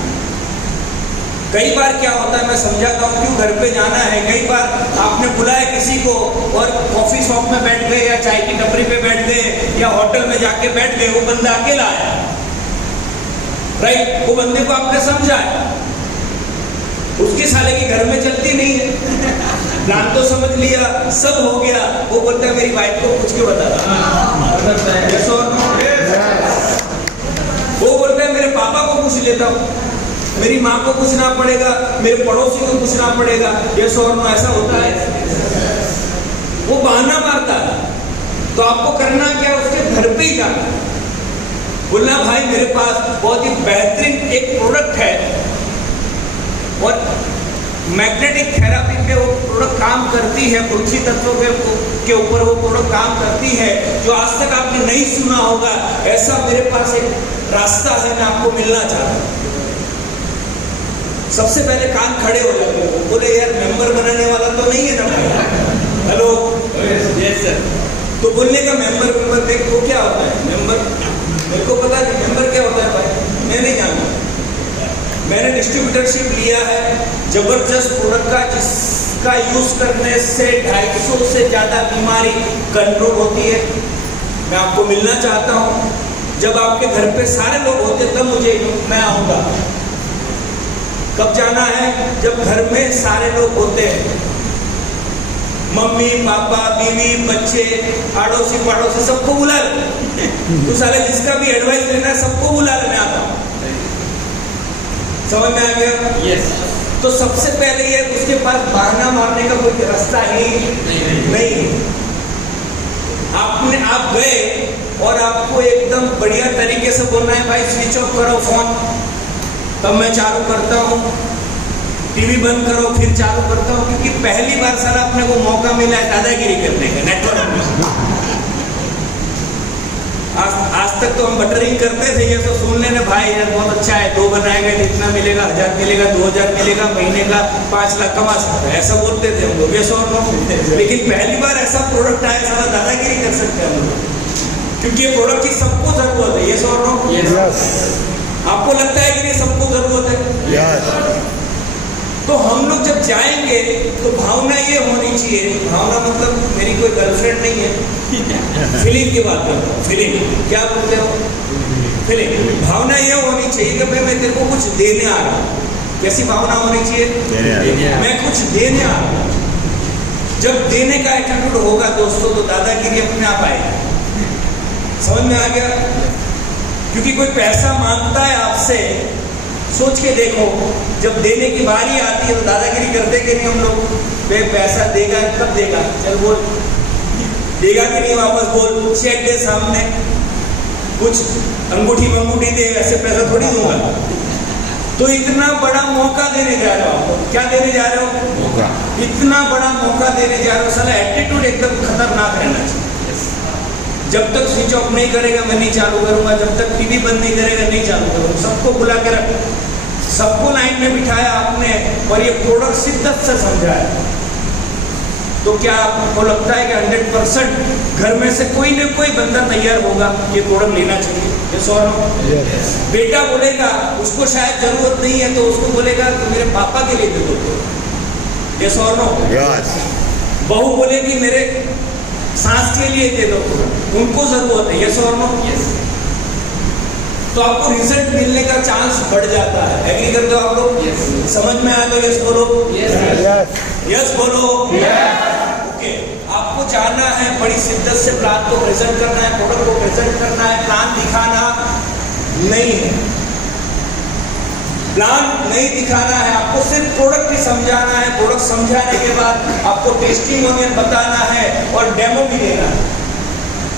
कई बार क्या होता है, मैं समझाता हूँ क्यों घर पे जाना है। कई बार आपने बुलाया किसी को और कॉफी शॉप में बैठ गए या चाय की टपरी पे बैठ गए या होटल में जाके बैठ गए, वो बंदा अकेला आया, राइट? वो बंदे को आपने समझाया, उसके साले की घर में चलती नहीं है, प्लान तो समझ लिया, सब हो गया, वो बोलता है मेरी वाइफ को पूछ के बता। वो बोलता है मेरे पापा को पूछ लेता हूँ, मेरी माँ को पूछना पड़ेगा, मेरे पड़ोसी को पूछना पड़ेगा। यस और नो? ऐसा होता है। वो बहाना मारता है, तो आपको करना क्या? उसके घर पे ही जाना, बोलना भाई मेरे पास बहुत ही बेहतरीन एक प्रोडक्ट है, और मैग्नेटिक थेरेपी पे वो प्रोडक्ट काम करती है, पृथ्वी तत्वों के ऊपर वो प्रोडक्ट काम करती है, जो आज तक आपने नहीं सुना होगा। ऐसा मेरे पास एक रास्ता है, मैं आपको मिलना चाहता हूँ। सबसे पहले कान खड़े हो जाते, बोले यार मेंबर बनाने वाला तो नहीं है ना भाई? Hello, yes sir. तो बोलने का मेंबर देख वो क्या होता है मेंबर? मेरे को पता नहीं मेंबर क्या होता है भाई, मैं नहीं जानता। मैंने डिस्ट्रीब्यूटरशिप लिया है जबरदस्त प्रोडक्ट का, जिसका यूज करने से 250 से ज्यादा बीमारी कंट्रोल होती है। मैं आपको मिलना चाहता हूँ, जब आपके घर पे सारे लोग होते तब मुझे मैं आऊंगा। कब जाना है? जब घर में सारे लोग होते हैं, मम्मी पापा बीवी बच्चे आड़ोसी पड़ोसी सबको बुला ले। तो साले जिसका भी एडवाइस लेना है सबको बुला ले, मैं आता हूँ। समझ में आ गया? यस। तो सबसे पहले ये उसके पास बहाना मारने का कोई रास्ता ही नहीं। आप गए और आपको एकदम बढ़िया तरीके से बोलना है भाई स्विच ऑफ करो फोन, तब मैं चालू करता हूँ, टीवी बंद करो फिर चालू करता हूँ, क्योंकि पहली बार साला अपने को मौका मिला है दादागिरी करने का नेटवर्क में। आज तक तो हम बटरिंग करते थे, ये तो सुन लेने भाई यार बहुत अच्छा है, 2 बनाएगा तो इतना मिलेगा, 1000 मिलेगा, 2000 मिलेगा, महीने का 5 लाख कमा सकते हैं, ऐसा बोलते थे हम लोग। ये सौ लेकिन पहली बार ऐसा प्रोडक्ट आया, सारा दादागिरी कर सकते हैं हम लोग, क्योंकि ये प्रोडक्ट की सबको जरूरत है। ये सौ आपको लगता है कि नहीं सबको जरूरत है? तो हम लोग जब जाएंगे तो भावना ये होनी चाहिए, भावना मतलब मेरी कोई गर्लफ्रेंड नहीं है, फीलिंग की बात करता हूँ। फीलिंग क्या बोलते हो? फीलिंग। भावना ये होनी चाहिए कि भाई मैं तेरे को कुछ देने आ रहा हूँ। कैसी भावना होनी चाहिए? मैं कुछ देने आ रहा हूँ। जब देने का एटीट्यूड होगा दोस्तों तो दादागिरी अपने आप आएगी। समझ में आ गया? क्योंकि कोई पैसा मांगता है आपसे, सोच के देखो जब देने की बारी आती है तो दादागिरी करते कि नहीं हम लोग? वे पैसा देगा कब देगा, चल बोल, देगा कि नहीं वापस बोल, चेक दे सामने, कुछ अंगूठी मंगूठी दे, ऐसे पैसा थोड़ी दूंगा। तो इतना बड़ा मौका देने जा रहे हो आपको, क्या देने जा रहे हो? मौका। इतना बड़ा मौका देने जा रहे हो, साला एटीट्यूड एकदम खतरनाक रहना चाहिए। जब तक स्विच ऑफ नहीं करेगा मैं नहीं चालू करूंगा, जब तक टीवी बंद नहीं करेगा नहीं चालू करूंगा। सबको बुला के रख, सबको लाइन में बिठाया आपने और ये प्रोडक्ट शिद्दत से समझाया, तो क्या आपको लगता है कि 100% घर में से कोई न कोई बंदा तैयार होगा ये प्रोडक्ट लेना चाहिए? ये सौ बेटा बोलेगा उसको शायद जरूरत नहीं है तो उसको बोलेगा तो मेरे पापा के लिए दे दो। ये सौ बहू बोलेगी मेरे सास के लिए दे दो, उनको जरूरत है। यस और नो? तो आपको रिजल्ट मिलने का चांस बढ़ जाता है। एग्री करते हो आप लोग? समझ में आया तो यस बोलो। यस बोलो। ओके, आपको जानना है, बड़ी शिद्दत से प्लान को प्रेजेंट करना है, प्रोडक्ट को प्रेजेंट करना है, प्लान दिखाना नहीं है। प्लान नहीं दिखाना है, आपको सिर्फ प्रोडक्ट ही समझाना है। प्रोडक्ट समझाने के बाद आपको टेस्टिमोनियल बताना है और डेमो भी देना है।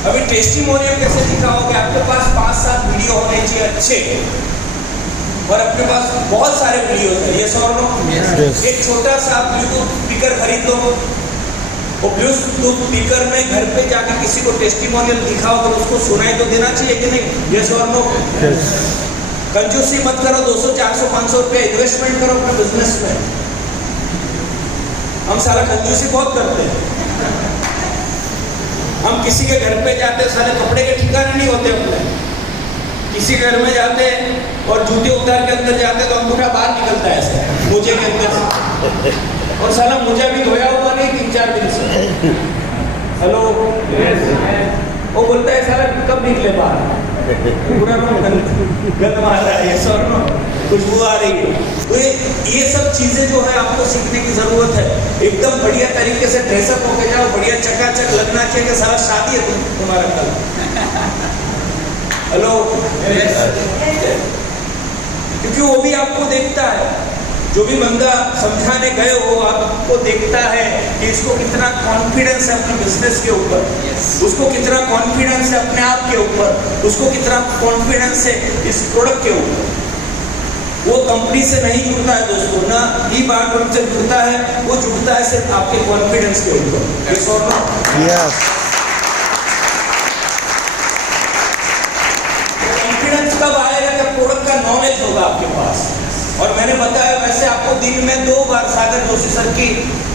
अभी टेस्टिमोनियल कैसे दिखाओगे? आपके पास 5-7 वीडियो होने चाहिए अच्छे, और अपने पास बहुत सारे वीडियो है। ये और नो? एक छोटा सा ब्लूटूथ स्पीकर खरीद लो, वो ब्लूटूथ स्पीकर में घर पे जाके किसी को टेस्टिमोनियल दिखाओ तो उसको सुनाई तो देना चाहिए कि नहीं? ये और नो? कंजूसी मत करो, 200, 400, 500 रुपया इन्वेस्टमेंट करो अपने बिजनेस में। हम सारा कंजूसी बहुत करते हैं। हम किसी के घर पे जाते, सारे कपड़े के ठिकाने नहीं होते अपने। किसी घर में जाते और जूते उतार के अंदर जाते तो अंगूठा बाहर निकलता है ऐसे मोजे के अंदर से, और साला मोजा भी धोया हुआ नहीं 3-4 दिन से। हेलो, वो बोलता है साला कब निकले बाहर, पूरा गंद मार रहा है, सर खुशबू आ रही है। तो ये सब चीजें जो है आपको सीखने की जरूरत है। एकदम बढ़िया तरीके से ड्रेसअप होके जाओ, बढ़िया चकाचक लगना चाहिए कि सारा शादी है तुम्हारा कल। हेलो, क्योंकि वो भी आपको देखता है, जो भी बंदा समझाने गए हो आपको देखता है कि इसको कितना कॉन्फिडेंस है अपने बिजनेस के ऊपर, उसको कितना कॉन्फिडेंस है अपने आप के ऊपर, उसको कितना कॉन्फिडेंस है इस प्रोडक्ट के ऊपर। वो कंपनी से नहीं जुड़ता है दोस्तों, ना ई बार से जुड़ता है, वो जुड़ता है सिर्फ आपके कॉन्फिडेंस के ऊपर। यस और नो? यस। कॉन्फिडेंस कब आएगा? जब प्रोडक्ट का नॉलेज होगा आपके पास। और मैंने बताया वैसे आपको दिन में 2 बार सागर जोशी सर की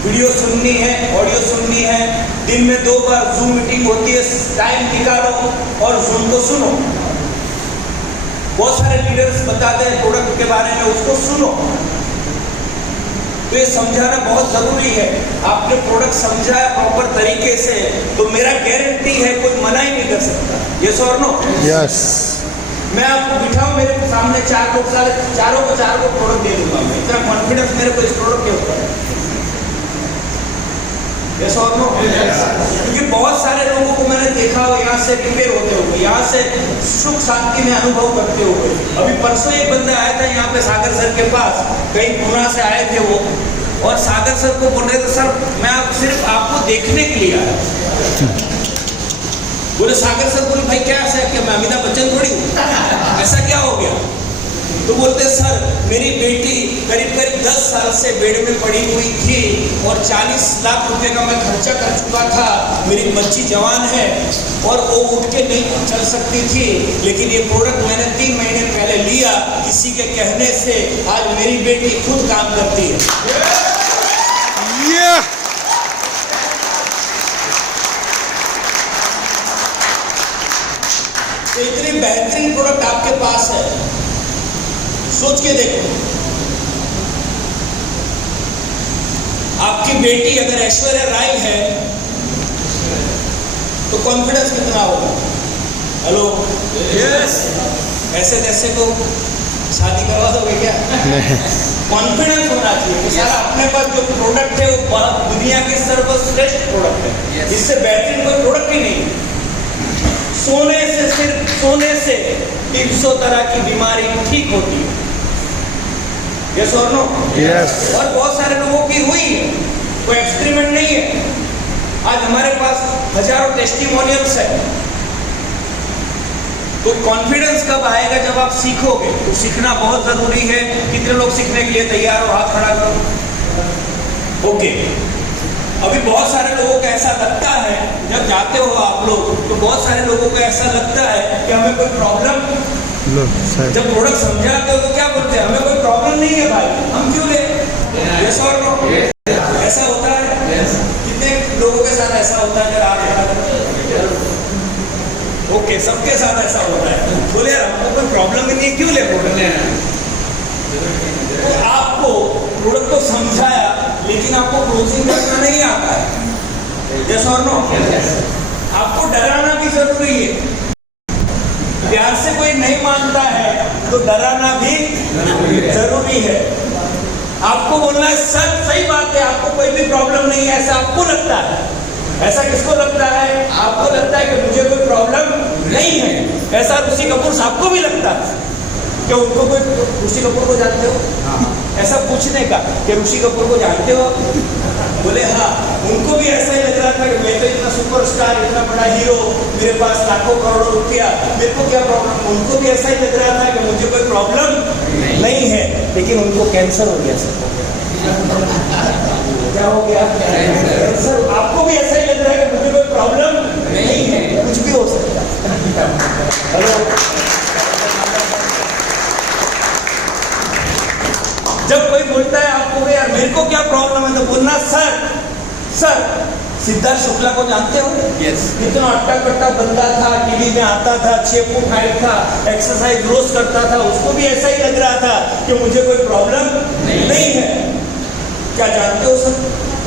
वीडियो सुननी है, ऑडियो सुननी है। दिन में 2 बार जूम मीटिंग होती है, टाइम निकालो और जूम को सुनो। बहुत सारे लीडर्स बताते हैं प्रोडक्ट के बारे में, उसको सुनो। तो ये समझाना बहुत जरूरी है। आपने प्रोडक्ट समझा है प्रॉपर तरीके से तो मेरा गारंटी है कोई मना ही नहीं कर सकता। यस और नो? यस। मैं आपको बिठाऊं मेरे सामने 4 लोग, सारे चारों को प्रोडक्ट दे दूंगा मैं, इतना कॉन्फिडेंस मेरे को इस प्रोडक्ट के ऊपर है। यस और नो? क्योंकि बहुत सारे लोगों को मैंने देखा हो यहाँ से रिपेयर होते हुए, यहाँ से सुख शांति में अनुभव करते हुए। अभी परसों एक बंदा आया था यहाँ पे सागर सर के पास, कहीं पुणे से आए थे वो, और सागर सर को बोल रहे थे सर मैं सिर्फ आपको देखने के लिए आया। बोले सागर सर, बोले भाई क्या ऐसा है कि मैं अमिताभ बच्चन थोड़ी हूँ, ऐसा क्या हो गया? तो बोलते सर मेरी बेटी करीब 10 साल से बेड में पड़ी हुई थी और 40 लाख रुपए का मैं खर्चा कर चुका था। मेरी बच्ची जवान है और वो उठ के नहीं चल सकती थी, लेकिन ये प्रोडक्ट मैंने 3 महीने पहले लिया, किसी के कहने से आज मेरी बेटी खुद काम करती है। तो इतनी बेहतरीन प्रोडक्ट आपके पास है, सोच के देखो। आपकी बेटी अगर ऐश्वर्या राय है तो कॉन्फिडेंस कितना होगा? Hello, yes. ऐसे तैसे को शादी करवा दोगे क्या? कॉन्फिडेंस होना चाहिए कि सारा अपने पास जो प्रोडक्ट है वो दुनिया की सर्वश्रेष्ठ प्रोडक्ट है, इससे बेहतरीन कोई प्रोडक्ट ही नहीं। सोने से, सिर्फ सोने से 300 तरह की बीमारी ठीक होती है। यस और नो? यस। और बहुत सारे लोगों की हुई है, कोई एक्सपेरिमेंट नहीं है। आज हमारे पास हजारों टेस्टिमोनियल्स है। तो कॉन्फिडेंस कब आएगा? जब आप सीखोगे। तो सीखना बहुत जरूरी है। कितने लोग सीखने के लिए तैयार हो? हाथ खड़ा करो। ओके, अभी बहुत सारे लोगों को ऐसा लगता है, जब जाते हो आप लोग तो बहुत सारे लोगों को ऐसा लगता है कि हमें कोई प्रॉब्लम, जब प्रोडक्ट समझाते हो तो क्या बोलते हैं? हमें कोई प्रॉब्लम नहीं है भाई, हम क्यों ले? यस और नो? ऐसा होता है? कितने लोगों के साथ ऐसा होता है? अगर आप ओके, सबके साथ ऐसा होता है। बोले यार हमको कोई प्रॉब्लम ही नहीं है, क्यों ले प्रोडक्ट? तो आपको प्रोडक्ट को समझाया लेकिन आपको क्लोजिंग करना नहीं आता है। यस और नो? आपको डराना भी जरूरी है। प्यार से कोई नहीं मानता है तो डराना भी जरूरी है। आपको बोलना है सर सही बात है, आपको कोई भी प्रॉब्लम नहीं है, ऐसा आपको लगता है। ऐसा किसको लगता है? आपको लगता है कि मुझे कोई प्रॉब्लम नहीं है। ऐसा ऋषि कपूर साहब को भी लगता है कि उनको कोई, ऋषि कपूर को जानते हो? ऐसा पूछने का कि ऋषि कपूर को जानते हो? बोले हाँ। उनको भी ऐसा ही लग रहा था कि मैं तो इतना सुपरस्टार, इतना बड़ा हीरो, मेरे पास लाखों करोड़ों रुपया, मेरे को क्या प्रॉब्लम? उनको भी ऐसा ही लग रहा था कि मुझे कोई प्रॉब्लम नहीं है, लेकिन उनको कैंसर हो गया सर। क्या हो गया? कैंसर। आपको भी ऐसा ही लग रहा है कि मुझे कोई प्रॉब्लम नहीं है, कुछ भी हो सकता है। हेलो, जब कोई बोलता है आपको यार मेरे को क्या प्रॉब्लम है, तो बोलना सर सिद्धार्थ शुक्ला को जानते हो? यस। इतना अट्टा कट्टा बंदा था, टीवी में आता था, 6 फुट हाइट था, एक्सरसाइज रोज करता था, उसको भी ऐसा ही लग रहा था कि मुझे कोई प्रॉब्लम नहीं है। क्या जानते हो सर?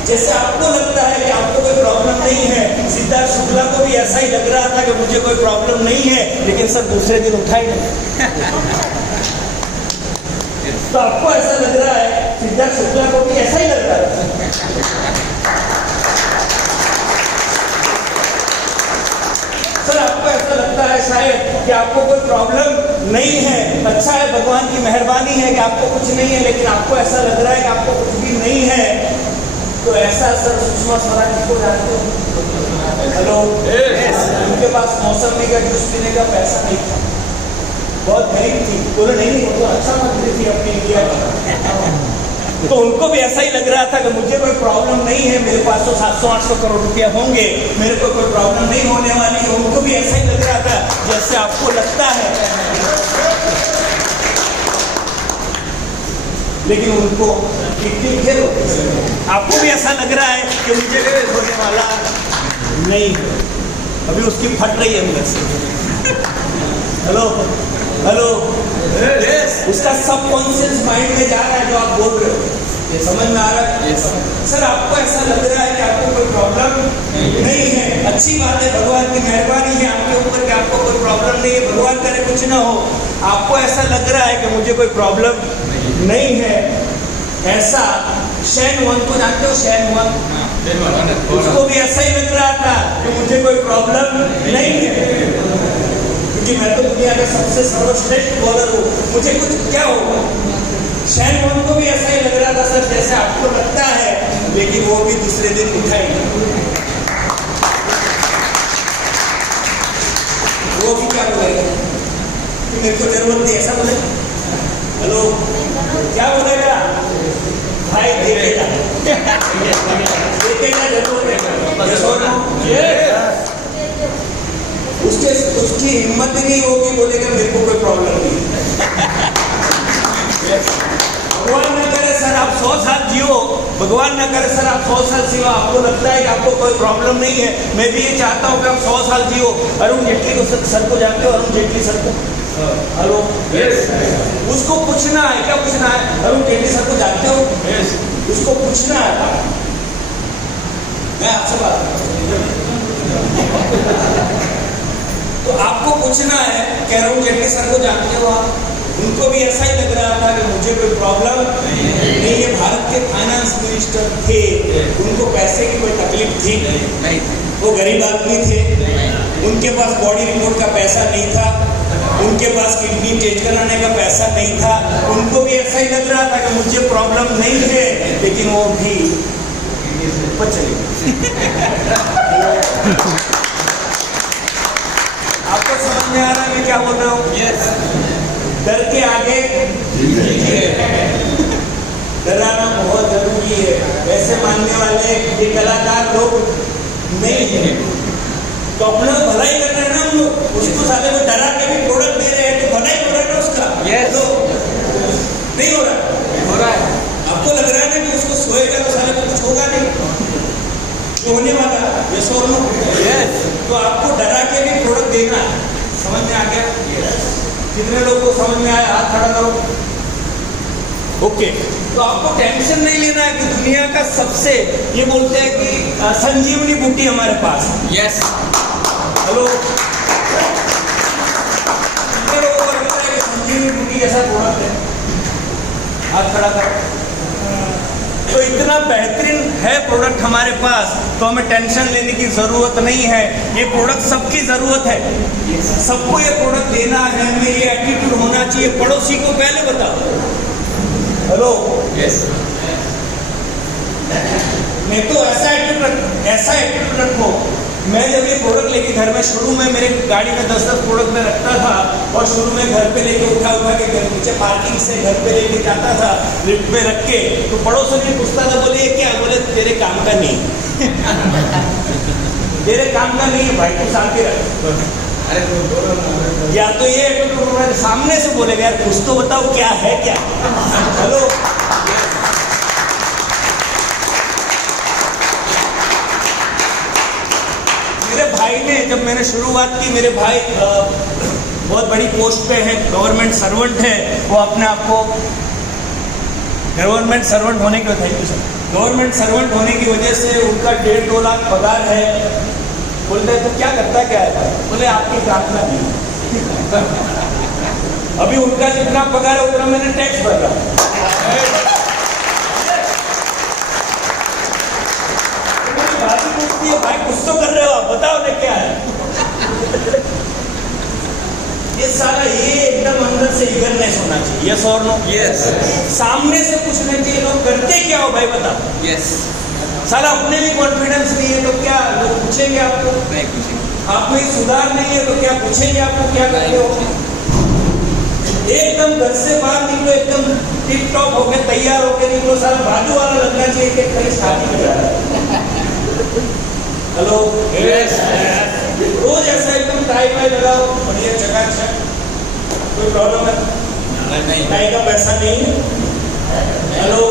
जैसे आपको लगता है कि आपको कोई प्रॉब्लम नहीं है, सिद्धार्थ शुक्ला को भी ऐसा ही लग रहा था कि मुझे कोई प्रॉब्लम नहीं है, लेकिन सर दूसरे दिन उठा ही नहीं। तो आपको ऐसा लग रहा है, सिद्धार्थ शुक्ला को भी ऐसा ही लग रहा है। सर आपको ऐसा लगता है शायद कि आपको कोई प्रॉब्लम नहीं है। अच्छा है, भगवान की मेहरबानी है कि आपको कुछ नहीं है, लेकिन आपको ऐसा लग रहा है कि आपको कुछ भी नहीं है। तो ऐसा सर सुषमा स्वराज जी को जानते हो? हेलो, उनके पास मौसमी का जूस पीने का पैसा नहीं था, बहुत गरीब थी। बोले नहीं, वो तो अच्छा मंत्री थी अपनी इंडिया की। तो उनको भी ऐसा ही लग रहा था कि मुझे कोई प्रॉब्लम नहीं है, मेरे पास तो 700-800 करोड़ रुपया होंगे, मेरे को कोई प्रॉब्लम नहीं होने वाली है। उनको भी ऐसा ही लग रहा था जैसे आपको लगता है, लेकिन उनको कितनी खेल होती है। आपको भी ऐसा लग रहा है कि मुझे होने वाला नहीं है, अभी उसकी फट रही है अंदर से। हेलो, उसका सबकॉन्शियस माइंड में जा रहा है जो आप बोल रहे हो, ये समझ में आ रहा है? सर आपको ऐसा लग रहा है कि आपको कोई प्रॉब्लम नहीं है, अच्छी बात है, भगवान की मेहरबानी है आपके ऊपर कि आपको कोई प्रॉब्लम नहीं है, भगवान करे कुछ ना हो। आपको ऐसा लग रहा है कि मुझे कोई प्रॉब्लम नहीं है। ऐसा शैन वन को जानते हो? शैन वन, उसको भी ऐसा ही लग रहा था कि मुझे कोई प्रॉब्लम नहीं है, क्योंकि मैं तो दुनिया का सबसे सर्वश्रेष्ठ बॉलर हूँ, मुझे कुछ क्या होगा। शैन वॉर्न को भी ऐसा ही लग रहा था सर जैसे आपको लगता है, लेकिन वो भी दूसरे दिन उठाएंगे। वो भी क्या बोलेगा कि मेरे को जरूरत नहीं, ऐसा बोले? हेलो, क्या बोलेगा भाई? देखेगा जरूर देखेगा। उसकी हिम्मत ही नहीं होगी बोलेगा मेरे को कोई प्रॉब्लम नहीं। भगवान न करे सर आप 100 साल जियो, भगवान न करे सर आप 100 साल जियो, आपको लगता है कि आपको कोई प्रॉब्लम नहीं है। मैं भी ये चाहता हूँ कि आप 100 साल जियो। अरुण जेटली को सर को जानते हो? अरुण जेटली सर को? हेलो, उसको पूछना है, क्या पूछना है? अरुण जेटली सर को जानते हो? उसको पूछना है, मैं आपसे बात तो आपको पूछना है कि अरुण जेटली सर को जानते हो आप? उनको भी ऐसा ही लग रहा था कि मुझे कोई प्रॉब्लम नहीं है। भारत के फाइनेंस मिनिस्टर थे, उनको पैसे की कोई तकलीफ थी नहीं, वो गरीब आदमी थे, उनके पास बॉडी रिपोर्ट का पैसा नहीं था, उनके पास किडनी टेस्ट कराने का पैसा नहीं था। उनको भी ऐसा ही लग रहा था कि मुझे प्रॉब्लम नहीं है, लेकिन वो भी ऊपर चले। आपको समझ में आ रहा है मैं क्या बोल रहा हूँ? डर के आगे डराना बहुत जरूरी है। ऐसे मानने वाले ये कलाकार लोग नहीं है, तो अपना भलाई कर रहे हैं ना हम लोग, उसको साले को डरा के भी प्रोडक्ट दे रहे हैं, तो भलाई हो रहा है ना उसका। तो नहीं हो रहा है। आपको लग रहा है ना कि उसको सोएगा तो साले को कुछ होगा नहीं, जो होने वाला ये सोनो। तो आपको डरा के भी प्रोडक्ट देना है। समझ में आ गया? कितने लोग को समझ में आया? हाथ खड़ा करो। ओके, तो आपको टेंशन नहीं लेना है कि दुनिया का सबसे, ये बोलते हैं कि संजीवनी बूटी हमारे पास। यस। हेलो, बेहतरीन है प्रोडक्ट हमारे पास, तो हमें टेंशन लेने की ज़रूरत नहीं है। ये प्रोडक्ट सबकी ज़रूरत है, सबको ये प्रोडक्ट देना है। हमें ये एटीट्यूड होना चाहिए। पड़ोसी को पहले बताओ, हेलो यस, नहीं तो ऐसा एटीट्यूड रखो। मैं जब ये प्रोडक्ट लेके घर में, शुरू में मेरे गाड़ी में 10-10 प्रोडक्ट में रखता था, और शुरू में घर पे लेके उठा के नीचे पार्किंग से घर पे लेके जाता था, लिफ्ट में रख के, तो पड़ोसी ने पूछता था, बोले ये क्या? बोले तेरे काम का नहीं तेरे काम का नहीं है भाई, तू शांति रख। या तो ये सामने से बोलेगा, यार कुछ तो बताओ क्या है क्या। हेलो, मेरे भाई ने, जब मैंने शुरुआत की, मेरे भाई बहुत बड़ी पोस्ट पे है, गवर्नमेंट सर्वेंट है। वो अपने आप को गवर्नमेंट सर्वेंट होने की, thank you sir, government servant होने की वजह से उनका 1.5-2 लाख पगार है। बोलते हैं तो क्या करता है, क्या है? बोले आपकी प्रार्थना दी। अभी उनका जितना पगार है उतना मैंने टैक्स भर रहा। भाई कुछ तो कर रहे हो आप, बताओ ना क्या है। ये सारा ये एकदम अंदर से ईगरनेस होना चाहिए। यस और नो? यस। सामने से पूछना चाहिए, लोग करते क्या हो भाई बताओ। यस। सारा अपने भी कॉन्फिडेंस नहीं है तो क्या लोग पूछेंगे आपको? नहीं पूछेंगे। आप में सुधार नहीं है तो क्या पूछेंगे आपको क्या करते हो? एकदम घर से बाहर निकलो, एकदम टिप टॉप होके तैयार होके निकलो। सारा बाजू वाला लगना चाहिए कि कहीं शादी में जा रहा है। हेलो, यस, रोज ऐसा एकदम टाई वाई लगाओ, बढ़िया चकाचक। कोई प्रॉब्लम है? नहीं, टाई का पैसा नहीं है। हेलो,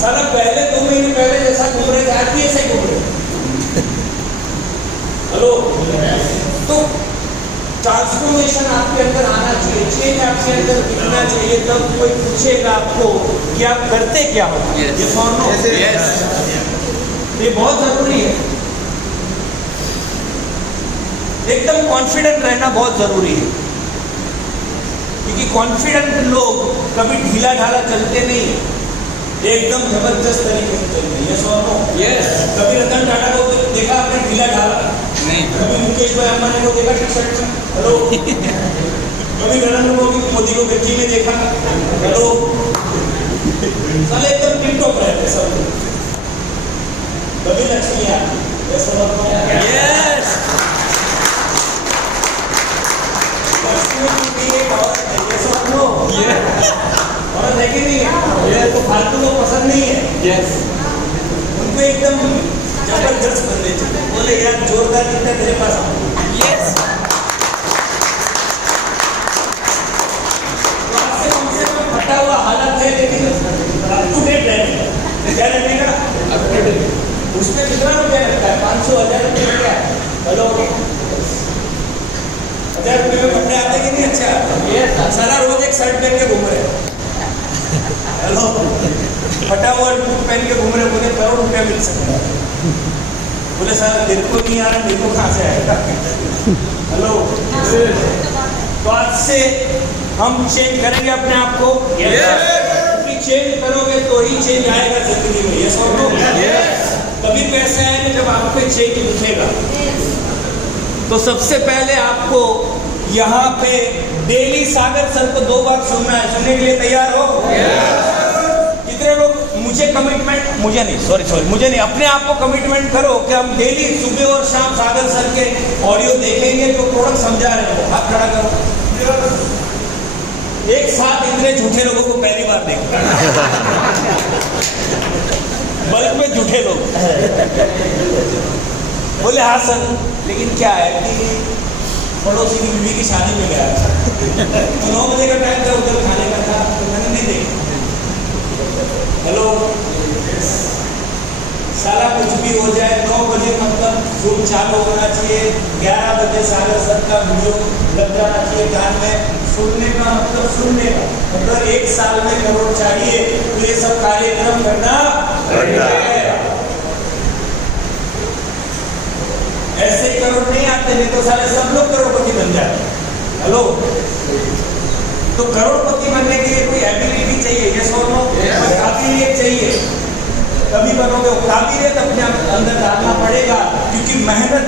सारा पहले 2 महीने पहले जैसा घूम रहे थे, आज भी ऐसे ही घूम रहे। हेलो, तो ट्रांसफॉर्मेशन आपके अंदर आना चाहिए, चेंज आपके अंदर दिखना चाहिए, तब कोई पूछेगा आपको कि आप करते क्या हो। यस और नो? यस। ये बहुत जरूरी है। एकदम कॉन्फिडेंट रहना बहुत जरूरी है, क्योंकि कॉन्फिडेंट लोग कभी ढीला ढाला चलते नहीं, एकदम जबरदस्त तरीके से चलते हैं। यस और नो? यस। कभी रतन टाटा को देखा आपने ढीला ढाला? नहीं। कभी मुकेश भाई अंबानी को देखा टी-शर्ट में? हेलो। कभी नरेंद्र मोदी को गंजी में देखा? हेलो। साले एकदम टिप टॉप रहते सब लोग। कभी लक्ष्मी आती? यस और नो? यस। लक्ष्मी भी एक औरत है। यस और नो? यस। औरत है कि नहीं है? ये तो फालतू लोग पसंद नहीं है। यस। उनको एकदम जबरदस्त बंदे चाहिए, बोले यार जोरदार दिखता तेरे पास आओ। यस। तो आपसे कम से कम फटा हुआ हालत है, लेकिन अप टू डेट रहने का। क्या रहने का? Up to date. उसमें कितना रुपया लगता है? 500-1000 रुपये क्या है? हेलो, 1000 रुपये में कपड़े आते कि नहीं? अच्छा, सारा रोज एक शर्ट पहन के घूम रहे। हेलो, फटा हुआ बूट पहन के घूम रहे, बोले करोड़ रुपया मिल सकता है। बोले सर तेरे को नहीं आ रहा, मेरे को कहाँ से आएगा? हेलो, तो आज से हम चेंज करेंगे अपने आप को। क्योंकि चेंज करोगे तो ही चेंज आएगा जिंदगी में। यस और नो? तभी पैसे आएंगे जब आप पे चेंज दिखेगा। तो सबसे पहले आपको यहाँ पे डेली सागर सर को 2 बार सुनना है। सुनने के लिए तैयार हो? कितने लोग मुझे कमिटमेंट, मुझे नहीं, अपने आप को कमिटमेंट करो कि हम डेली सुबह और शाम सागर सर के ऑडियो देखेंगे जो प्रोडक्ट समझा रहे हो। हाथ खड़ा करो। एक साथ इतने झूठे लोगों को पहली बार देखो। बल्क में झूठे लोग बोले हाँ सर, लेकिन क्या है कि पड़ोसी की बीवी की शादी में गया तो 9 बजे का टाइम था, उधर खाने का था, तो मैंने नहीं देखा। हेलो, सारा कुछ भी हो जाए, 9 बजे मतलब जूम चालू होना चाहिए, 11 बजे सागर सर का वीडियो लग जाना चाहिए कान में। सुनने का मतलब सुनने का मतलब 1 साल में करोड़ चाहिए, तो ये सब कार्यक्रम करना है। ऐसे करोड़ नहीं आते, नहीं तो सारे सब लोग करोड़पति बन जाते। हेलो, तो करोड़पति बनने के लिए कोई एबिलिटी चाहिए। यस और नो? काबिलियत चाहिए। तभी बनोगे। वो काबिलियत अपने अंदर डालना पड़ेगा, क्योंकि मेहनत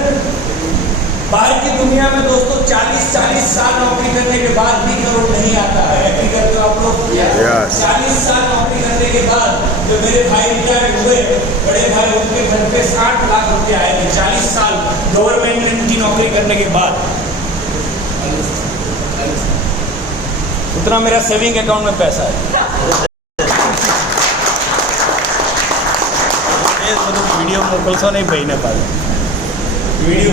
बाहर की दुनिया में दोस्तों 40 साल नौकरी करने के बाद भी करोड़ नहीं आता है। एग्री करते हो आप लोग? 40 साल नौकरी करने के बाद जब मेरे भाई रिटायर्ड हुए, बड़े भाई, उनके घर पे 60 लाख रुपए आए थे 40 साल गवर्नमेंट की नौकरी करने के बाद। उतना मेरा सेविंग अकाउंट में पैसा है। वीडियो मोकलशो नहीं भाई ने पाले वीडियो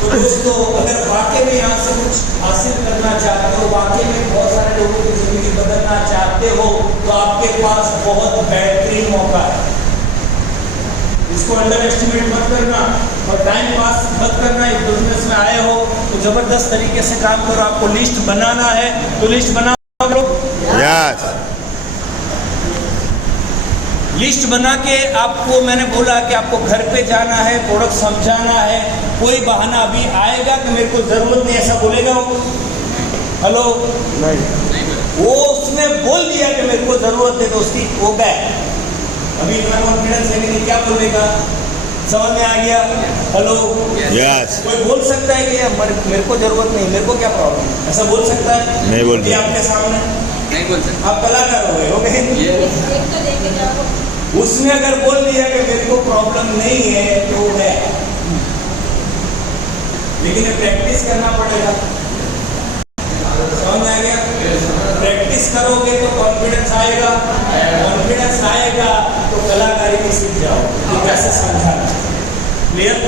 तो दोस्तों, अगर वाकई में यहाँ से कुछ हासिल करना चाहते हो, वाकई में बहुत सारे लोगों की जिंदगी बदलना चाहते हो, तो आपके पास बहुत बेहतरीन मौका है। इसको अंडर एस्टिमेट मत करना और टाइम पास मत करना। इस बिजनेस में आए हो तो जबरदस्त तरीके से काम करो। आपको लिस्ट बनाना है तो लिस्ट बनाओ लोग। लिस्ट बना के आपको, मैंने बोला कि आपको घर पे जाना है, प्रोडक्ट समझाना है। कोई बहाना अभी आएगा कि मेरे को जरूरत नहीं, ऐसा बोलेगा वो? हेलो, नहीं। वो उसने बोल दिया कि मेरे को जरूरत है तो उसकी हो गया। अभी इतना कॉन्फिडेंस है कि नहीं, क्या बोलेगा? समझ में आ गया? हेलो, कोई बोल सकता है कि मेरे को जरूरत नहीं, मेरे को क्या प्रॉब्लम, ऐसा बोल सकता है? नहीं बोल सकता। आपके सामने नहीं बोल सकता। आप कलाकार हो गए। उसने अगर बोल दिया कि मेरे को प्रॉब्लम नहीं है तो है, लेकिन प्रैक्टिस करना पड़ेगा। समझ आ गया? प्रैक्टिस करोगे तो कॉन्फिडेंस आएगा, कॉन्फिडेंस आएगा तो कलाकारी भी सीख जाओ तो कैसे समझाना। क्लियर?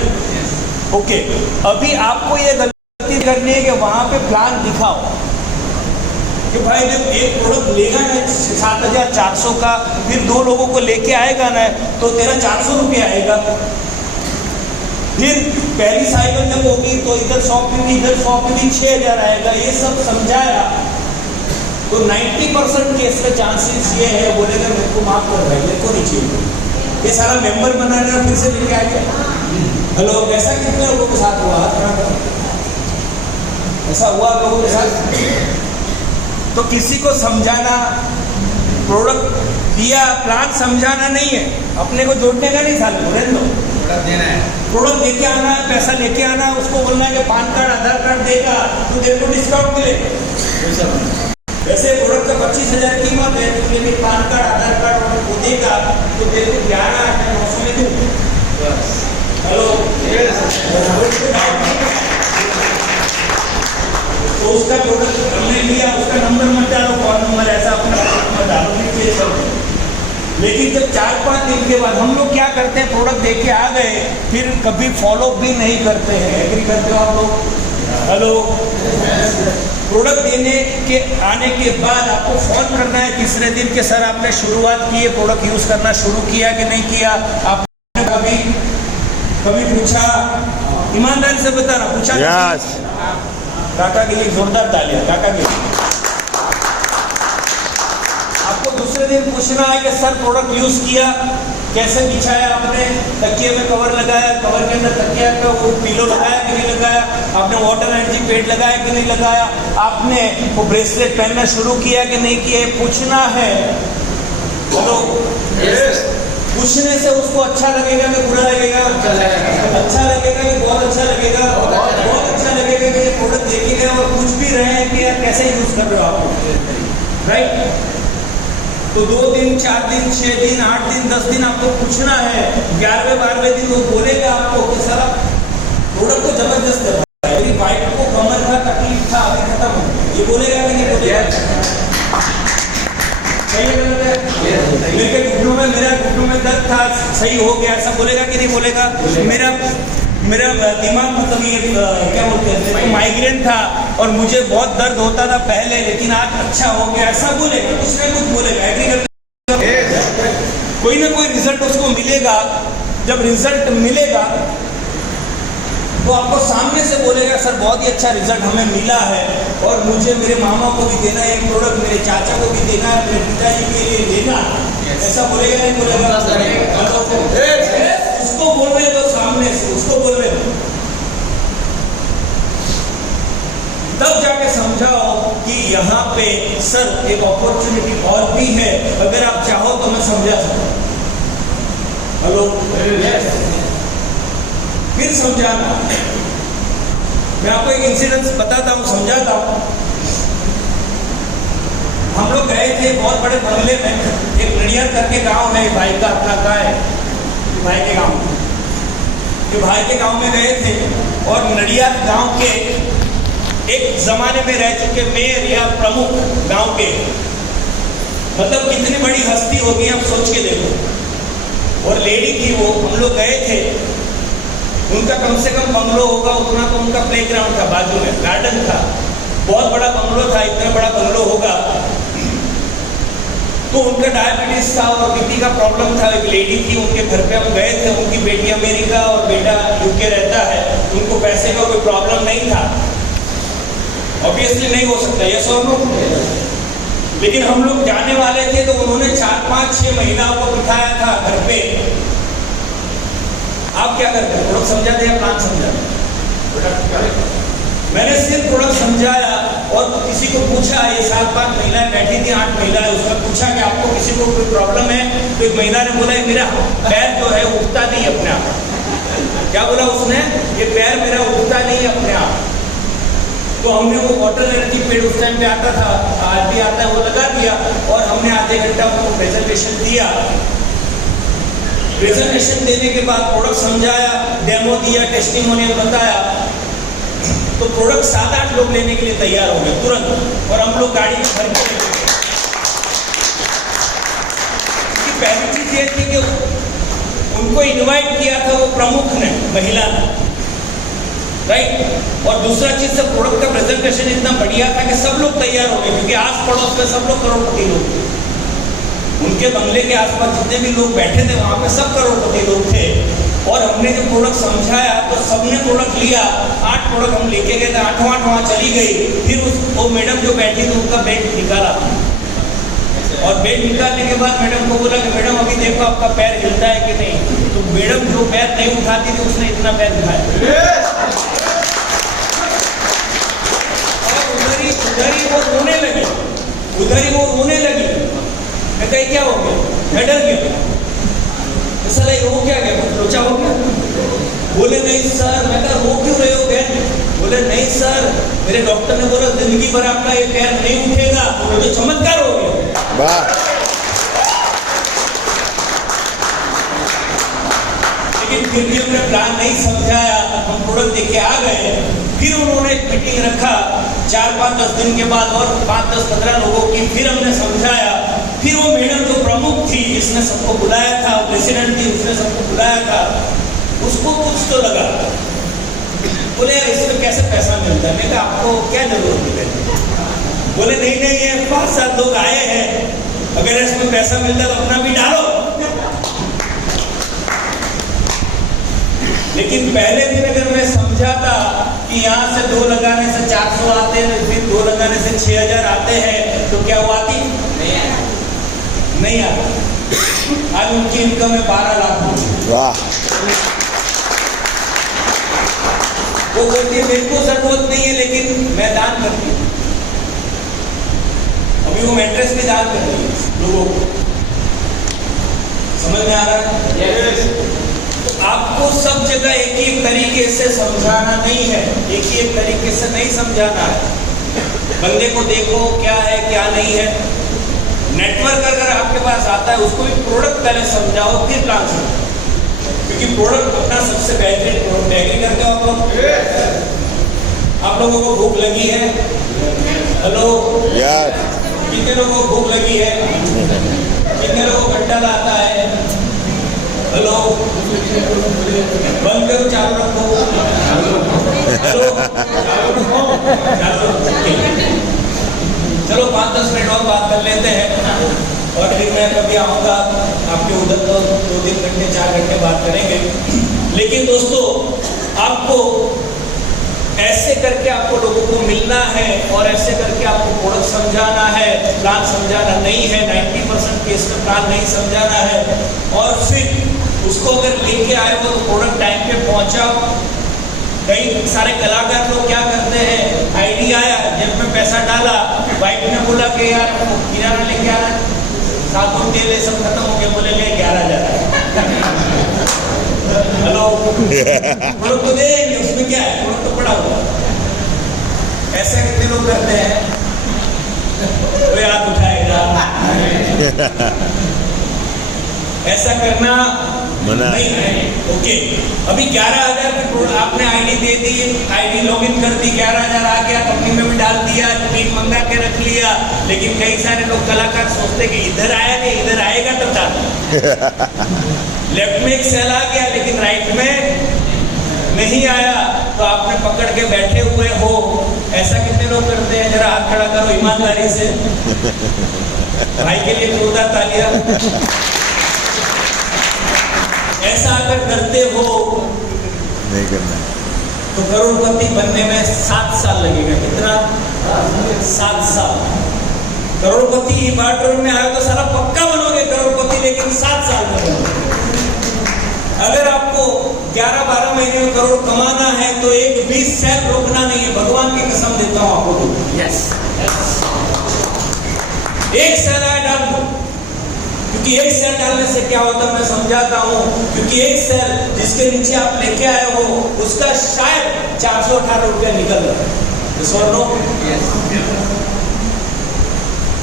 ओके। अभी आपको ये गलती करनी है कि वहां पे प्लान दिखाओ कि भाई जब एक प्रोडक्ट लेगा ना 7,400 का, फिर 2 लोगों को लेके आएगा ना तो तेरा 400 रुपये आएगा। फिर पहली साइकिल जब होगी तो इधर 100 पे भी, इधर 100 पे भी 6,000 आएगा। ये सब समझाया तो 90% केस में चांसेस ये है, बोलेगा मेरे को माफ कर भाई, मेरे को नहीं चाहिए। ये सारा मेंबर बनाना फिर से लेके आएगा। हेलो, ऐसा कितने लोगों के साथ हुआ? ऐसा हुआ लोगों के साथ? तो किसी को समझाना, प्रोडक्ट दिया, प्लान समझाना नहीं है, अपने को जोड़ने का नहीं था। प्रोडक्ट लेके आना है, पैसा लेके आना है, उसको बोलना है कि पैन कार्ड, आधार कार्ड देगा तो तेरे को डिस्काउंट मिलेगा। वैसे प्रोडक्ट का 25,000 कीमत है, तो लेकिन पैन कार्ड, आधार कार्ड वो देगा तो तेरे को 11,900 में दूँ। हेलो, तो उसका प्रोडक्ट हमने लिया, उसका नंबर मत डालो, कौन नंबर, ऐसा अपना मत डालो। लेकिन जब 4-5 दिन के बाद हम लोग क्या करते हैं, प्रोडक्ट देके आ गए, फिर कभी फॉलो भी नहीं करते हैं। एग्री करते हो आप लोग? हेलो, प्रोडक्ट देने के आने के बाद आपको फोन करना है तीसरे दिन के सर आपने शुरुआत की है, प्रोडक्ट यूज करना शुरू किया कि नहीं किया? आपने कभी पूछा? ईमानदारी से बताना, पूछा? काका के लिए जोरदार तालियां। काका के लिए आपको दूसरे दिन पूछना है कि सर प्रोडक्ट यूज किया, कैसे बिछाया आपने, तकिए में कवर लगाया, कवर के अंदर तकिया का वो पिलो लगाया कि नहीं लगाया, आपने वाटर एनर्जी पैड लगाया कि नहीं लगाया, आपने वो ब्रेसलेट पहनना शुरू किया कि नहीं किया, पूछना है। चलो, पूछने से उसको अच्छा लगेगा कि बुरा लगेगा? अच्छा लगेगा कि बहुत अच्छा लगेगा? बहुत अच्छा लगेगा कि ये प्रोडक्ट देखेगा और पूछ भी रहे हैं कि यार कैसे यूज कर रहे हो आप, राइट? तो 2 दिन, 4 दिन, 6 दिन, 8 दिन, 10 दिन आपको पूछना है। 11वें 12वें दिन वो बोलेगा आपको कि सर प्रोडक्ट तो जबरदस्त है, मेरी वाइफ को कमर का तकलीफ था, अभी खत्म हो गया, ये बोलेगा कि नहीं बोलेगा? मेरे घुटनों में, मेरा घुटनों में दर्द था, सही हो गया, ऐसा बोलेगा कि नहीं बोलेगा? मेरा दिमाग, मतलब ये क्या बोलते हैं, माइग्रेन था और मुझे बहुत दर्द होता था पहले, लेकिन आज अच्छा हो गया, ऐसा बोलेगा, कुछ ना कुछ बोलेगा। एग्री करते? कोई ना कोई रिजल्ट उसको मिलेगा। जब रिजल्ट मिलेगा तो आपको सामने से बोलेगा सर बहुत ही अच्छा रिजल्ट हमें मिला है और मुझे मेरे मामा को भी देना है, एक प्रोडक्ट मेरे चाचा को भी देना है, मेरे पिताजी के लिए लेना, ऐसा बोलेगा नहीं बोलेगा? उसको बोलने दो, सामने से उसको बोलने दो, तब जाके समझाओ कि यहाँ पे सर एक फिर समझाना। मैं आपको एक इंसिडेंस बताता हूँ, समझाता हूँ। हम लोग गए थे बहुत बड़े बंगले में, एक नड़िया करके गांव है, भाई का अपना का है, भाई के गांव में, ये भाई के गांव में गए थे। और नड़िया गांव के एक जमाने में रह चुके मेयर या प्रमुख गांव के, मतलब कितनी बड़ी हस्ती होगी आप सोच के देखो। और लेडी थी वो, हम लोग गए थे, उनका कम से कम बंगलो होगा उतना, तो उनका प्लेग्राउंड था, बाजू में गार्डन था, बहुत बड़ा बंगलो था, इतना बड़ा बंगलो होगा। तो उनका डायबिटीज था और बीपी का प्रॉब्लम था। एक लेडी थी, उनके घर पे हम गए थे, उनकी बेटी अमेरिका और बेटा यूके रहता है, उनको पैसे का कोई प्रॉब्लम नहीं था, ऑब्वियसली नहीं हो सकता, यस और नो। लेकिन हम लोग जाने वाले थे तो उन्होंने 4-5-6 महिलाओं को बिठाया था घर पे। आप क्या करते हैं, प्रोडक्ट समझाते हैं, प्लान समझाते? मैंने सिर्फ प्रोडक्ट समझाया और किसी को पूछा, ये 7-5 महिलाएं बैठी थी, 8 महिलाएं, उसने पूछा कि आपको किसी को कोई प्रॉब्लम है? तो एक महिला ने बोला मेरा पैर जो है उठता नहीं अपने आप। क्या बोला उसने? ये पैर मेरा उठता नहीं अपने आप। तो हमने वो वाटर एनर्जी पेड़ उस टाइम पे आता था, आज भी आता है, वो लगा दिया और हमने आधे घंटा उनको प्रेजेंटेशन दिया। प्रेजेंटेशन देने के बाद प्रोडक्ट समझाया, डेमो दिया, टेस्टिमोनियल बताया, तो प्रोडक्ट 7-8 लोग लेने के लिए तैयार हो गए तुरंत, और हम लोग गाड़ी में भर के ले गए। पहली चीज ये थी कि उनको इनवाइट किया था वो प्रमुख ने, महिला ने, राइट। और दूसरा चीज से प्रोडक्ट का प्रेजेंटेशन इतना बढ़िया था कि सब लोग तैयार हो गए, क्योंकि आस पड़ोस में सब लोग करोड़पति लोग थे। उनके बंगले के आसपास जितने भी लोग बैठे थे वहां पे सब करोड़पति लोग थे। और हमने जो प्रोडक्ट समझाया तो सबने प्रोडक्ट लिया, 8 प्रोडक्ट हम लेके गए थे, 8वां वहां चली गई। फिर वो मैडम जो बैठी थी उनका बेड निकाला, और बेड निकालने के बाद मैडम को बोला कि मैडम अभी देखो आपका पैर हिलता है कि नहीं। तो मैडम जो पैर नहीं उठाती थी उसने इतना पैर उठाया, और उधर ही वो रोने लगी, उधर ही वो रोने लगी। मैं कही क्या हो गया? मैं डर गया, सर वो क्या गया, लोचा हो गया? बोले नहीं सर। मैं कहा रो क्यों रहे हो बहन? बोले नहीं सर, मेरे डॉक्टर ने बोला जिंदगी भर आपका ये पैर नहीं उठेगा, तो चमत्कार हो गया। वाह। लेकिन फिर भी हमने प्लान नहीं समझाया, हम प्रोडक्ट देके आ गए। फिर उन्होंने एक मीटिंग रखा 4-5-10 दिन के बाद, और 5-10-15 लोगों की फिर हमने समझाया। फिर वो मैडम जो प्रमुख थी, जिसने सबको बुलाया था, प्रेसिडेंट थी, उसने सबको बुलाया था, उसको कुछ तो लगा, बोले यार इसमें कैसे पैसा मिलता है? मैं कहा आपको क्या जरूरत है? बोले नहीं नहीं, ये 5-7 लोग आए हैं, अगर इसमें पैसा मिलता है तो अपना भी डालो। लेकिन पहले दिन अगर मैं समझाता कि यहाँ से 2 लगाने से 400 आते हैं, फिर 2 लगाने से 6000 आते हैं, तो क्या वो आती? नहीं आता। आज उनकी इनकम है 12 लाख। वाह। वो बोलती है मेरे को जरूरत नहीं है, लेकिन मैं दान करती हूँ। अभी वो मैट्रेस भी दान कर रही है लोगों को। समझ में आ रहा है? yes. तो आपको सब जगह एक ही तरीके से समझाना नहीं है, एक ही तरीके से नहीं समझाना है। बंदे को देखो क्या है क्या नहीं है। नेटवर्क अगर आपके पास आता है, उसको भी प्रोडक्ट पहले समझाओ, फिर प्लान समझाओ, क्योंकि प्रोडक्ट अपना सबसे बेहतरीन प्रोडक्ट। एग्री करते हो आप लोग? yes. आप लोगों को भूख लगी है? Hello yes. कितने लोगों को भूख लगी है? कितने लोगों को घंटा लाता है? हेलो, बंद करो, चालू रखो। हेलो, चलो 5-10 मिनट और बात कर लेते हैं, और फिर मैं कभी आऊँगा आपके उधर, तो 2-3 घंटे 4 घंटे बात करेंगे। लेकिन दोस्तों, आपको ऐसे करके आपको लोगों को मिलना है, और ऐसे करके आपको प्रोडक्ट समझाना है, प्लान समझाना नहीं है। 90% केस में प्लान नहीं समझाना है। और फिर उसको अगर लेके आए हो तो प्रोडक्ट टाइम पे पहुंचाओ। कई सारे कलाकार लोग क्या करते हैं, आइडिया आया, जेब में पैसा डाला, वाइफ ने बोला कि यार किराना लेके आना, साबुन तेल सब खत्म हो गया, बोले ले 11,000। हेलो, प्रोडक्ट तो देंगे, उसमें क्या है, प्रोडक्ट तो पड़ा हुआ। ऐसा कितने लोग करते हैं? कोई हाथ उठाएगा? ऐसा करना नहीं है। ओके, अभी 11,000 की आपने आईडी दे दी, आईडी लॉगिन कर दी, 11,000 आ गया, कंपनी में भी डाल दिया, पिन मंगा के रख लिया। लेकिन कई सारे लोग कलाकार सोचते कि इधर आया नहीं, इधर आएगा तब डाल। लेफ्ट में एक सेल आ गया लेकिन राइट में नहीं आया, तो आपने पकड़ के बैठे हुए हो। ऐसा कितने लोग करते हैं? जरा हाथ खड़ा करो ईमानदारी से। भाई के लिए जोरदार तालियां। ऐसा अगर करते हो नहीं करना तो करोड़पति बनने में 7 साल लगेगा। कितना? 7 साल। करोड़पति बाटोर में आए तो सारा पक्का बनोगे करोड़पति, लेकिन 7 साल में। अगर आपको 11-12 महीने में करोड़ कमाना है तो एक 20 सेल रोकना नहीं है। भगवान की कसम देता हूं आपको। यस, एक सेल आया डाल दो, क्योंकि एक सेल डालने से क्या होता है मैं समझाता हूं। क्योंकि एक सेल जिसके नीचे आप लेके आए हो उसका शायद 418 रुपया निकल रहा है।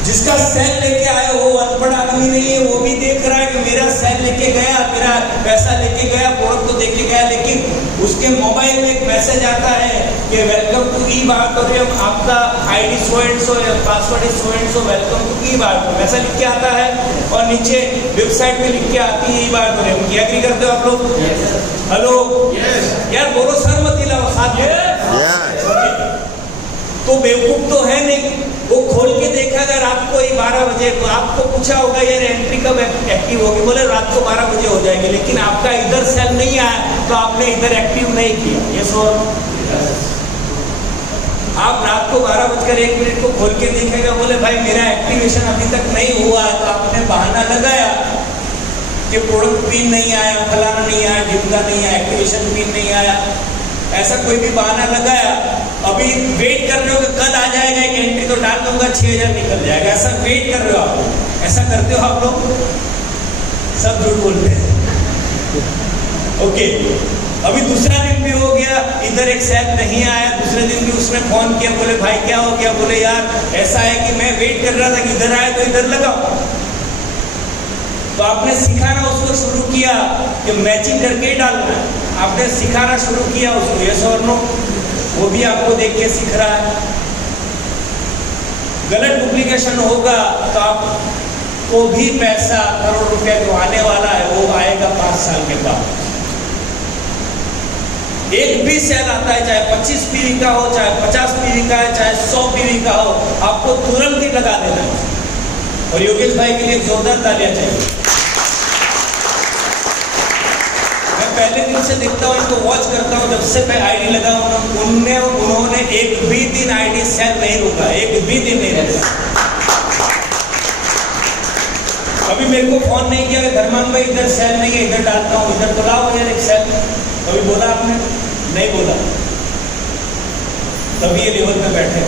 जिसका सेल लेके आए हो अनपढ़ आदमी नहीं है, वो भी देख रहा है कि मेरा सेल लेके गया, मेरा पैसा लेके गया, प्रोडक्ट तो देके गया, लेकिन उसके मोबाइल में एक मैसेज आता है कि वेलकम टू ई-बार्टोरियम, आपका ID so and so, password is so and so, welcome to eBartorium ऐसा लिख के आता है। और नीचे वेबसाइट में लिख के आती है ई-बार्टोरियम की। एग्री करते हो आप लोग? हेलो, यार बोलो, सर मत हिलाओ साथ में। तो बेवकूफ तो है नहीं, वो खोल के देखा अगर रात को 12 बजे, तो आपको पूछा होगा यार एंट्री कब एक्टिव होगी, बोले रात को 12 बजे हो जाएगी। लेकिन आपका इधर सेल नहीं आया तो आपने इधर एक्टिव नहीं किया। ये सो आप रात को 12:01 को खोल के देखेगा, बोले भाई मेरा एक्टिवेशन अभी तक नहीं हुआ, तो आपने बहाना लगाया कि प्रोडक्ट पिन नहीं आया, फलाना नहीं आया, ढिमका नहीं आया, एक्टिवेशन पिन नहीं आया, ऐसा कोई भी बहाना लगाया। अभी वेट कर रहे हो कि कल आ जाएगा, एक एंट्री तो डाल दूंगा 6,000 निकल जाएगा, ऐसा वेट कर रहे हो आप। ऐसा करते हो आप लोग? सब झूठ बोलते हैं। ओके, अभी दूसरा दिन भी हो गया, इधर एक सेल नहीं आया, दूसरे दिन भी उसने फोन किया, बोले भाई क्या हो गया, बोले यार ऐसा है कि मैं वेट कर रहा था कि इधर आए तो इधर लगाओ। तो आपने सिखाना उसको शुरू किया कि मैचिंग करके ही डालना है, आपने सिखाना शुरू किया उसको, यस और नो, वो भी आपको देख के सीख रहा है। गलत डुप्लीकेशन होगा तो आपको भी पैसा करोड़ रुपया जो आने वाला है वो आएगा 5 साल के बाद। एक भी सेल आता है, चाहे 25 पीवी का हो, चाहे 50 पीवी का है, चाहे 100 पीवी का हो, आपको तुरंत ही लगा देना है। और योगेश भाई के लिए जोरदार तालियां चाहिए। पहले दिन से देखता हूँ, इनको वॉच करता हूँ, जब से मैं आईडी लगा हूँ उन्होंने एक भी दिन आईडी सेल नहीं रुका, एक भी दिन नहीं रुका। अभी मेरे को फोन नहीं किया कि धर्मान भाई इधर सेल नहीं है, इधर डालता हूँ, इधर तो लाओ यार एक सेल। कभी बोला आपने? नहीं बोला, तभी ये लेवल पे बैठे।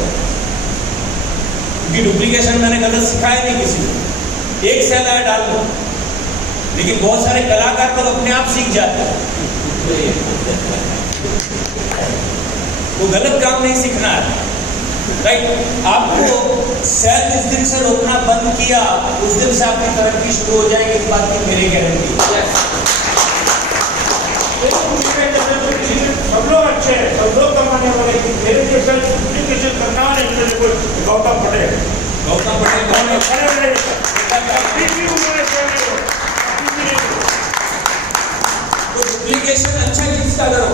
क्योंकि डुप्लीकेशन मैंने गलत सिखाया नहीं किसी को। एक सेल आया डाल दो, लेकिन बहुत सारे कलाकार तो अपने आप सीख जाते हैं। वो गलत काम नहीं सीखना है, राइट? आपको सेल जिस दिन से रोकना बंद किया उस दिन से आपकी तरक्की शुरू हो जाएगी, इस बात की मेरी गारंटी। सब लोग अच्छे हैं, सब लोग कमाने वाले, मेरे जैसा डुप्लीकेशन करना नहीं। कोई गौतम पटेल कौन है? डुप्लीकेशन अच्छा किसका करो,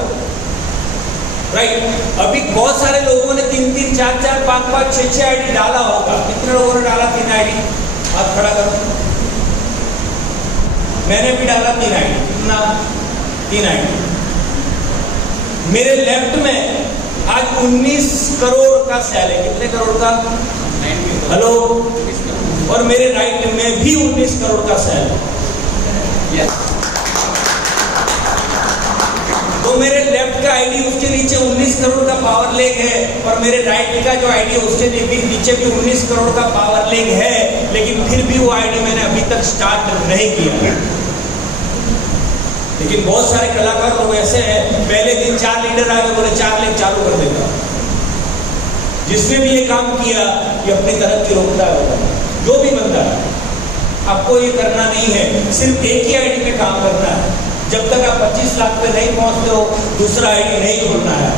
राइट? अभी बहुत सारे लोगों ने 3-3, 4-4, 5-5, 6-6 आईडी डाला होगा। कितने लोगों ने डाला 3 आईडी? हाथ खड़ा करो। मैंने भी डाला 3 आईडी। कितना? 3 आईडी। मेरे लेफ्ट में आज 19 करोड़ का सेल है। कितने करोड़ का? हेलो। और मेरे राइट में भी 19 करोड़ का सेल है। यस। तो मेरे लेफ्ट का आईडी उसके नीचे 19 करोड़ का पावर लेग है, और मेरे राइट का जो आईडी है उसके नीचे भी 19 करोड़ का पावर लेग है, लेकिन फिर भी वो आईडी मैंने अभी तक स्टार्ट नहीं किया। लेकिन बहुत सारे कलाकार लोग ऐसे ऐसे हैं, पहले दिन 4 लीडर आ गए, बोले 4 लेन चालू कर देगा। जिसने भी ये काम किया ये अपनी तरक्की रोकता है। जो भी बंदा है, आपको ये करना नहीं है, सिर्फ एक ही आईडी पे काम करना है। जब तक आप 25 लाख पे नहीं पहुंचते हो, दूसरा आईडी नहीं खोलना है,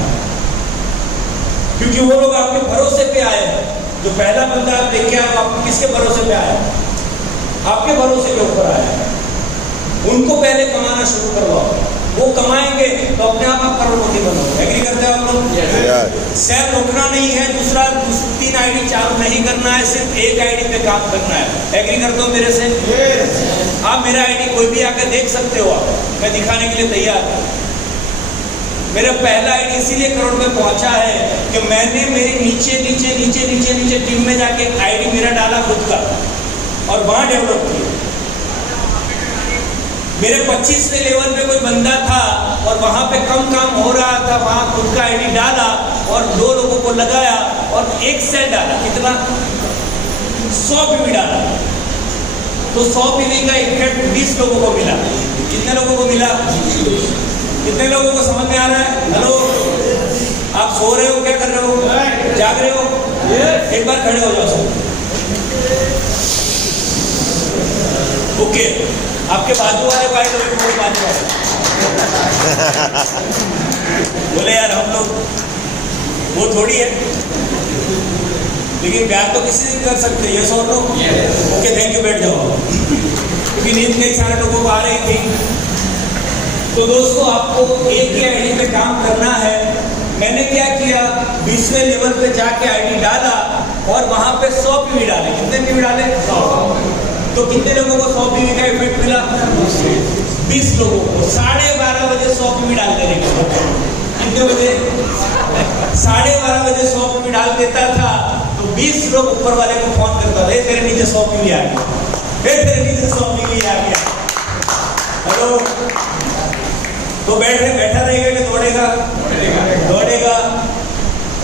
क्योंकि वो लोग आपके भरोसे पे आए हैं। जो पहला बंदा आप लेके आए, आप किसके भरोसे पे आए? आपके भरोसे के ऊपर आए। उनको पहले कमाना शुरू करवाओ, वो कमाएंगे तो अपने आप करोड़पति बनोगे। एग्री करते हो आप लोग? सेल रोकना नहीं है, दूसरा 3 आईडी चालू नहीं करना है, सिर्फ एक आईडी पे काम करना है। एग्री करते हो मेरे से? आप मेरा आईडी कोई भी आकर देख सकते हो, आप मैं दिखाने के लिए तैयार हूं। मेरा पहला आईडी इसीलिए करोड़ में पहुंचा है कि मैंने मेरी नीचे टीम में जाके एक आईडी मेरा डाला खुद का और वहां डेवलप किया। मेरे 25वें लेवल पे कोई बंदा था और वहां पे कम काम हो रहा था, वहां खुद का आईडी डाला और 2 लोगों को लगाया और एक सेल डाला। कितना? 100 पीवी डाला, तो 100 पीवी का इफेक्ट 20 लोगों को मिला। कितने लोगों को मिला? कितने लोगों को समझ में आ रहा है? हेलो, आप सो रहे हो, क्या कर रहे हो, जाग रहे हो? एक बार खड़े हो जाओ सब। ओके, आपके बाजू वाले भाई तो बाजू वाले बोले यार हम लोग वो थोड़ी है, लेकिन प्यार तो किसी से कर सकते हैं। ये सो लो। ओके, थैंक यू, बैठ जाओ, क्योंकि नींद कई सारे लोगों को आ रही थी। तो दोस्तों, आपको एक ही आईडी पे काम करना है। मैंने क्या किया, 20वें लेवल पे जाके आईडी डाला और वहां पे 100 पीवी डाले। कितने पीवी डाले? 100। तो कितने लोगों को 100 पीवी का इफेक्ट मिला? 20 लोगों को। 12:30 बजे 100 पीवी डाल देने के। कितने बजे? 12:30 बजे 100 पीवी डाल देता था तो 20 लोग ऊपर वाले को फोन करता था, तेरे नीचे 100 पीवी आ गया, तेरे नीचे 100 पीवी आ गया। हेलो, तो बैठा रहेगा कि दौड़ेगा? दौड़ेगा।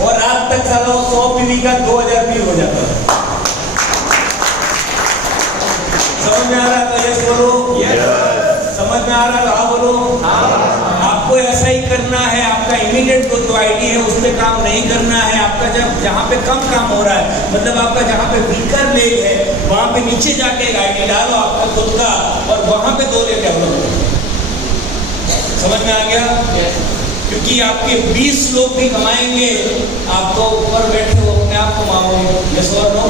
और रात तक साला 100 पीवी का 2000 पीवी हो जाता है। समझ में आ रहा है तो यस बोलो। समझ में आ रहा है? हाँ बोलो। आपको ऐसा ही करना है। आपका इमीडिएट जो आईडी है उस पर काम नहीं करना है। आपका जब जहाँ पे कम काम हो रहा है, मतलब आपका जहाँ पे वीकर लेग है, वहां पे नीचे जाके एक आईडी डालो आपका खुद का और वहां पे 2 लेग डेवलप। समझ में आ गया? क्योंकि आपके 20 लोग भी कमाएंगे, आप तो ऊपर बैठे हो अपने आप कमाओगे। यस और नो?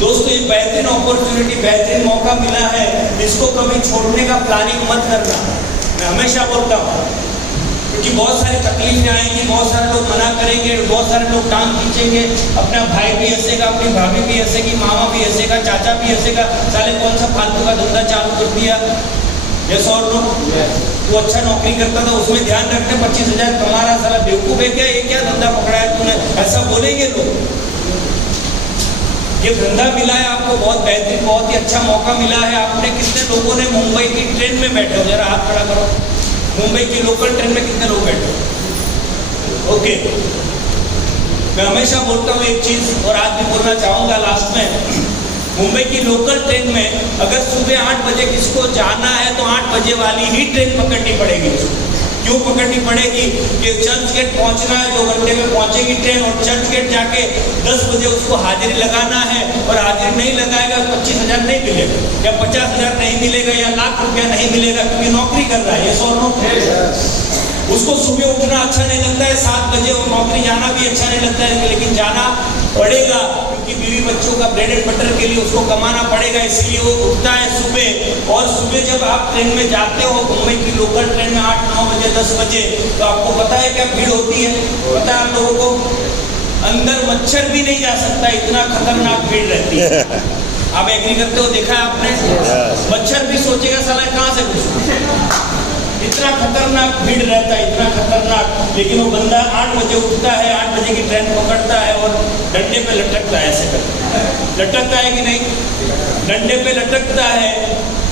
दोस्तों, ये बेहतरीन अपॉर्चुनिटी, बेहतरीन मौका मिला है, इसको कभी छोड़ने का प्लानिंग मत करना। मैं हमेशा बोलता हूँ, क्योंकि बहुत सारी तकलीफें आएंगी, बहुत सारे लोग मना करेंगे, बहुत सारे लोग टांग खींचेंगे। अपना भाई भी हंसेगा, अपनी भाभी भी हंसेगी, मामा भी हंसेगा, चाचा भी हंसेगा, साले कौन सा फालतू का धंधा चालू कर दिया। यस और नो? वो अच्छा नौकरी करता था, उसमें ध्यान रखते 25,000 कमा रहा, साला बेवकूफ है क्या, ये क्या धंधा पकड़ा है तूने, ऐसा बोलेंगे लोग। ये धंधा मिला है आपको, बहुत बेहतरीन, बहुत ही अच्छा मौका मिला है। आपने कितने लोगों ने मुंबई की ट्रेन में बैठे हो, जरा हाथ खड़ा करो। मुंबई की लोकल ट्रेन में कितने लोग बैठे हो? ओके, मैं हमेशा बोलता हूँ एक चीज, और आज भी बोलना चाहूंगा लास्ट में। मुंबई की लोकल ट्रेन में अगर सुबह 8 बजे किसको जाना है तो 8 बजे वाली ही ट्रेन पकड़नी पड़ेगी। क्यों पकड़नी पड़ेगी? कि चर्च गेट पहुंचना है, 2 घंटे में पहुंचेगी ट्रेन, और चर्च गेट जाके 10 बजे उसको हाजिरी लगाना है, और हाजिरी नहीं लगाएगा 25,000 नहीं मिलेगा, या 50,000 नहीं मिलेगा, या लाख रुपया नहीं मिलेगा, क्योंकि नौकरी कर रहा है। ये सो नो? उसको सुबह उठना अच्छा नहीं लगता है, 7 बजे, और नौकरी जाना भी अच्छा नहीं लगता है, लेकिन जाना पड़ेगा, क्योंकि बीवी बच्चों का ब्रेड एंड बटर के लिए उसको कमाना पड़ेगा, इसलिए वो उठता है सुबह। और सुबह जब आप ट्रेन में जाते हो, मुंबई की लोकल ट्रेन में 8-9 बजे 10 बजे, तो आपको पता है क्या भीड़ होती है? पता है आप लोगों को? अंदर मच्छर भी नहीं जा सकता, इतना खतरनाक भीड़ रहती है। आप एग्री करते हो? देखा आपने? मच्छर भी सोचेगा साला कहाँ से घुसा, इतना खतरनाक भीड़ रहता है, इतना खतरनाक। लेकिन वो बंदा 8 बजे उठता है, 8 बजे की ट्रेन पकड़ता है और डंडे पे लटकता है, ऐसे करता है। लटकता है कि नहीं? डंडे पे लटकता है।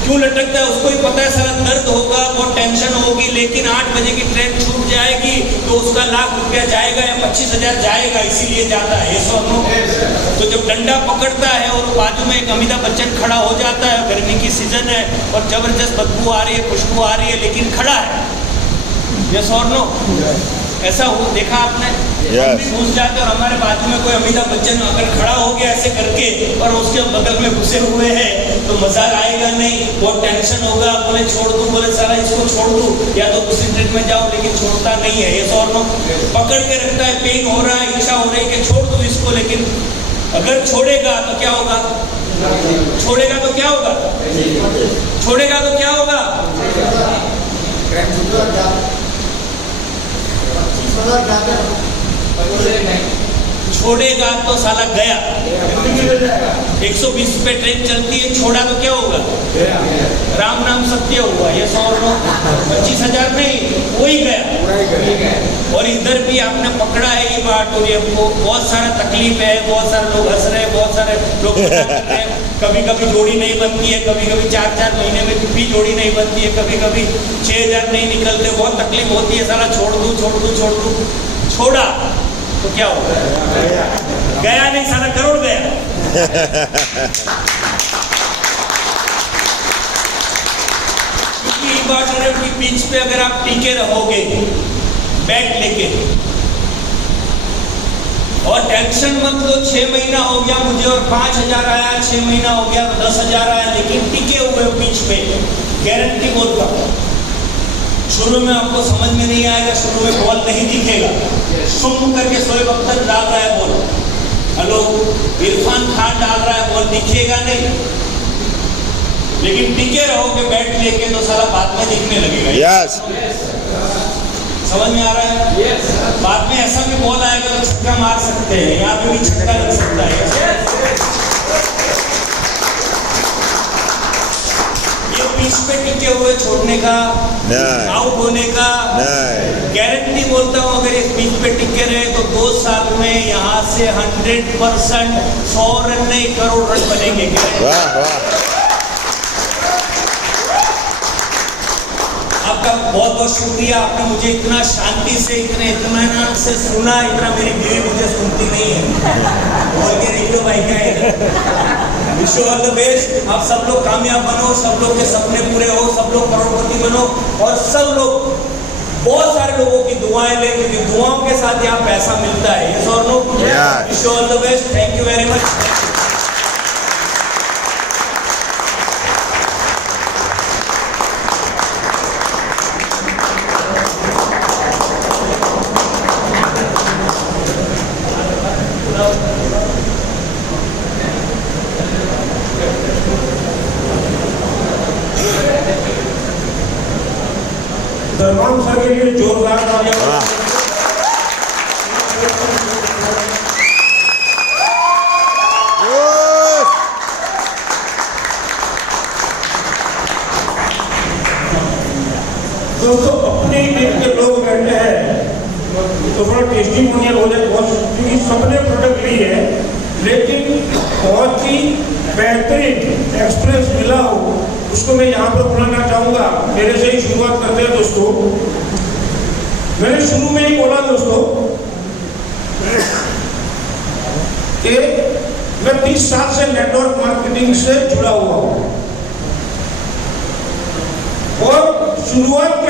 क्यों लटकता है? उसको ही पता है सारा दर्द होगा, बहुत टेंशन होगी, लेकिन 8 बजे की ट्रेन छूट जाएगी तो उसका लाख रुपया जाएगा या 25,000 जाएगा, इसीलिए जाता है, ये सो नो। तो जब डंडा पकड़ता है और बाजू में एक अमिताभ बच्चन खड़ा हो जाता है, गर्मी की सीजन है और जबरदस्त बदबू आ रही है, खुशबू आ रही है, लेकिन खड़ा है, यस और नो, ऐसा हो देखा आपने? हम भी घुस जाते और हमारे बाजू में कोई अमिताभ बच्चन अगर खड़ा हो गया ऐसे करके और उसके बगल में घुसे हुए हैं तो मजाक आएगा नहीं, बहुत टेंशन होगा, बोले छोड़ दूं, बोले सारा इसको छोड़ दूं या तो दूसरी ट्रेन में जाओ, लेकिन छोड़ता नहीं है, ये और नो, पकड़ के रखता है, पेन हो रहा है, इच्छा हो रही है कि छोड़ दूं इसको, लेकिन अगर छोड़ेगा तो क्या होगा? छोड़ेगा तो क्या होगा? छोड़ेगा तो क्या होगा? छोड़ेगा तो साला गया। 120 पे ट्रेन चलती है, छोड़ा तो क्या होगा? राम नाम सत्य हुआ, ये 100 नो, 25,000 नहीं, वही गया। और इधर भी आपने पकड़ा है ये बात, और ये बहुत सारा तकलीफ है, बहुत सारे लोग हंस रहे हैं, बहुत सारे लोग मजाक कर रहे हैं, कभी कभी जोड़ी नहीं बनती है, कभी कभी 4-4 महीने में भी जोड़ी नहीं बनती है, कभी कभी 6,000 नहीं निकलते, बहुत तकलीफ होती है, साला छोड़ दूं छोड़ दूं छोड़ दूं, छोड़ा तो क्या होगा? गया नहीं, साला करोड़ गया। क्योंकि इम्पोर्टेंट की पिच पे अगर आप टिके रहोगे बैट लेके और टेंशन मत लो, 6 महीना हो गया मुझे और 5,000 आया, 6 महीना हो गया 10,000 आया, लेकिन टिके हुए पिच पे, गारंटी बोलता हूं, शुरू में आपको समझ में नहीं आएगा, शुरू में बॉल नहीं दिखेगा, सुम करके शोएब अख्तर डाल रहा है बॉल, हेलो इरफान खान डाल रहा है बॉल, दिखेगा नहीं, लेकिन टिके रहोगे बैट लेके तो सारा बाद में दिखने लगेगा। यस, समझ में आ रहा है? yes. बाद में ऐसा भी बॉल आएगा तो छक्का मार सकते हैं, यहाँ पे भी छक्का लग सकता है। ये पिच पे टिके हुए छोड़ने का, आउट होने का गारंटी बोलता हूँ, अगर इस पिच पे टिके रहे तो 2 साल में यहाँ से 100% 100 रन नहीं, करोड़ रन बनेंगे। वाह वाह, आपका बहुत बहुत शुक्रिया, आपने मुझे इतना शांति से, इतने इत्मीनान से सुना, इतना मेरी बीवी मुझे सुनती नहीं है, और ये रेडियो भाई क्या है। Wish you all the best, आप सब लोग कामयाब बनो, सब लोग के सपने पूरे हो, सब लोग करोड़पति बनो, और सब लोग बहुत सारे लोगों की दुआएं लें, क्योंकि दुआओं के साथ यहाँ पैसा मिलता है, यस और no? Wish you all the best, thank you very much. Salman sir के लिए जोरदार तालियां। दोस्तों अपने ही टीम के लोग बैठे हैं तो थोड़ा टेस्टिमोनियल हो जाए, बहुत क्योंकि सबने प्रोडक्ट ली है, लेकिन बहुत ही बेहतरीन एक्सपीरियंस मिला हो उसको मैं यहाँ पर बुलाना चाहूँगा। मेरे से ही शुरुआत करते हैं दोस्तों। मैंने शुरू में ही बोला दोस्तों कि मैं 30 साल से नेटवर्क मार्केटिंग से जुड़ा हुआ हूँ और शुरुआत के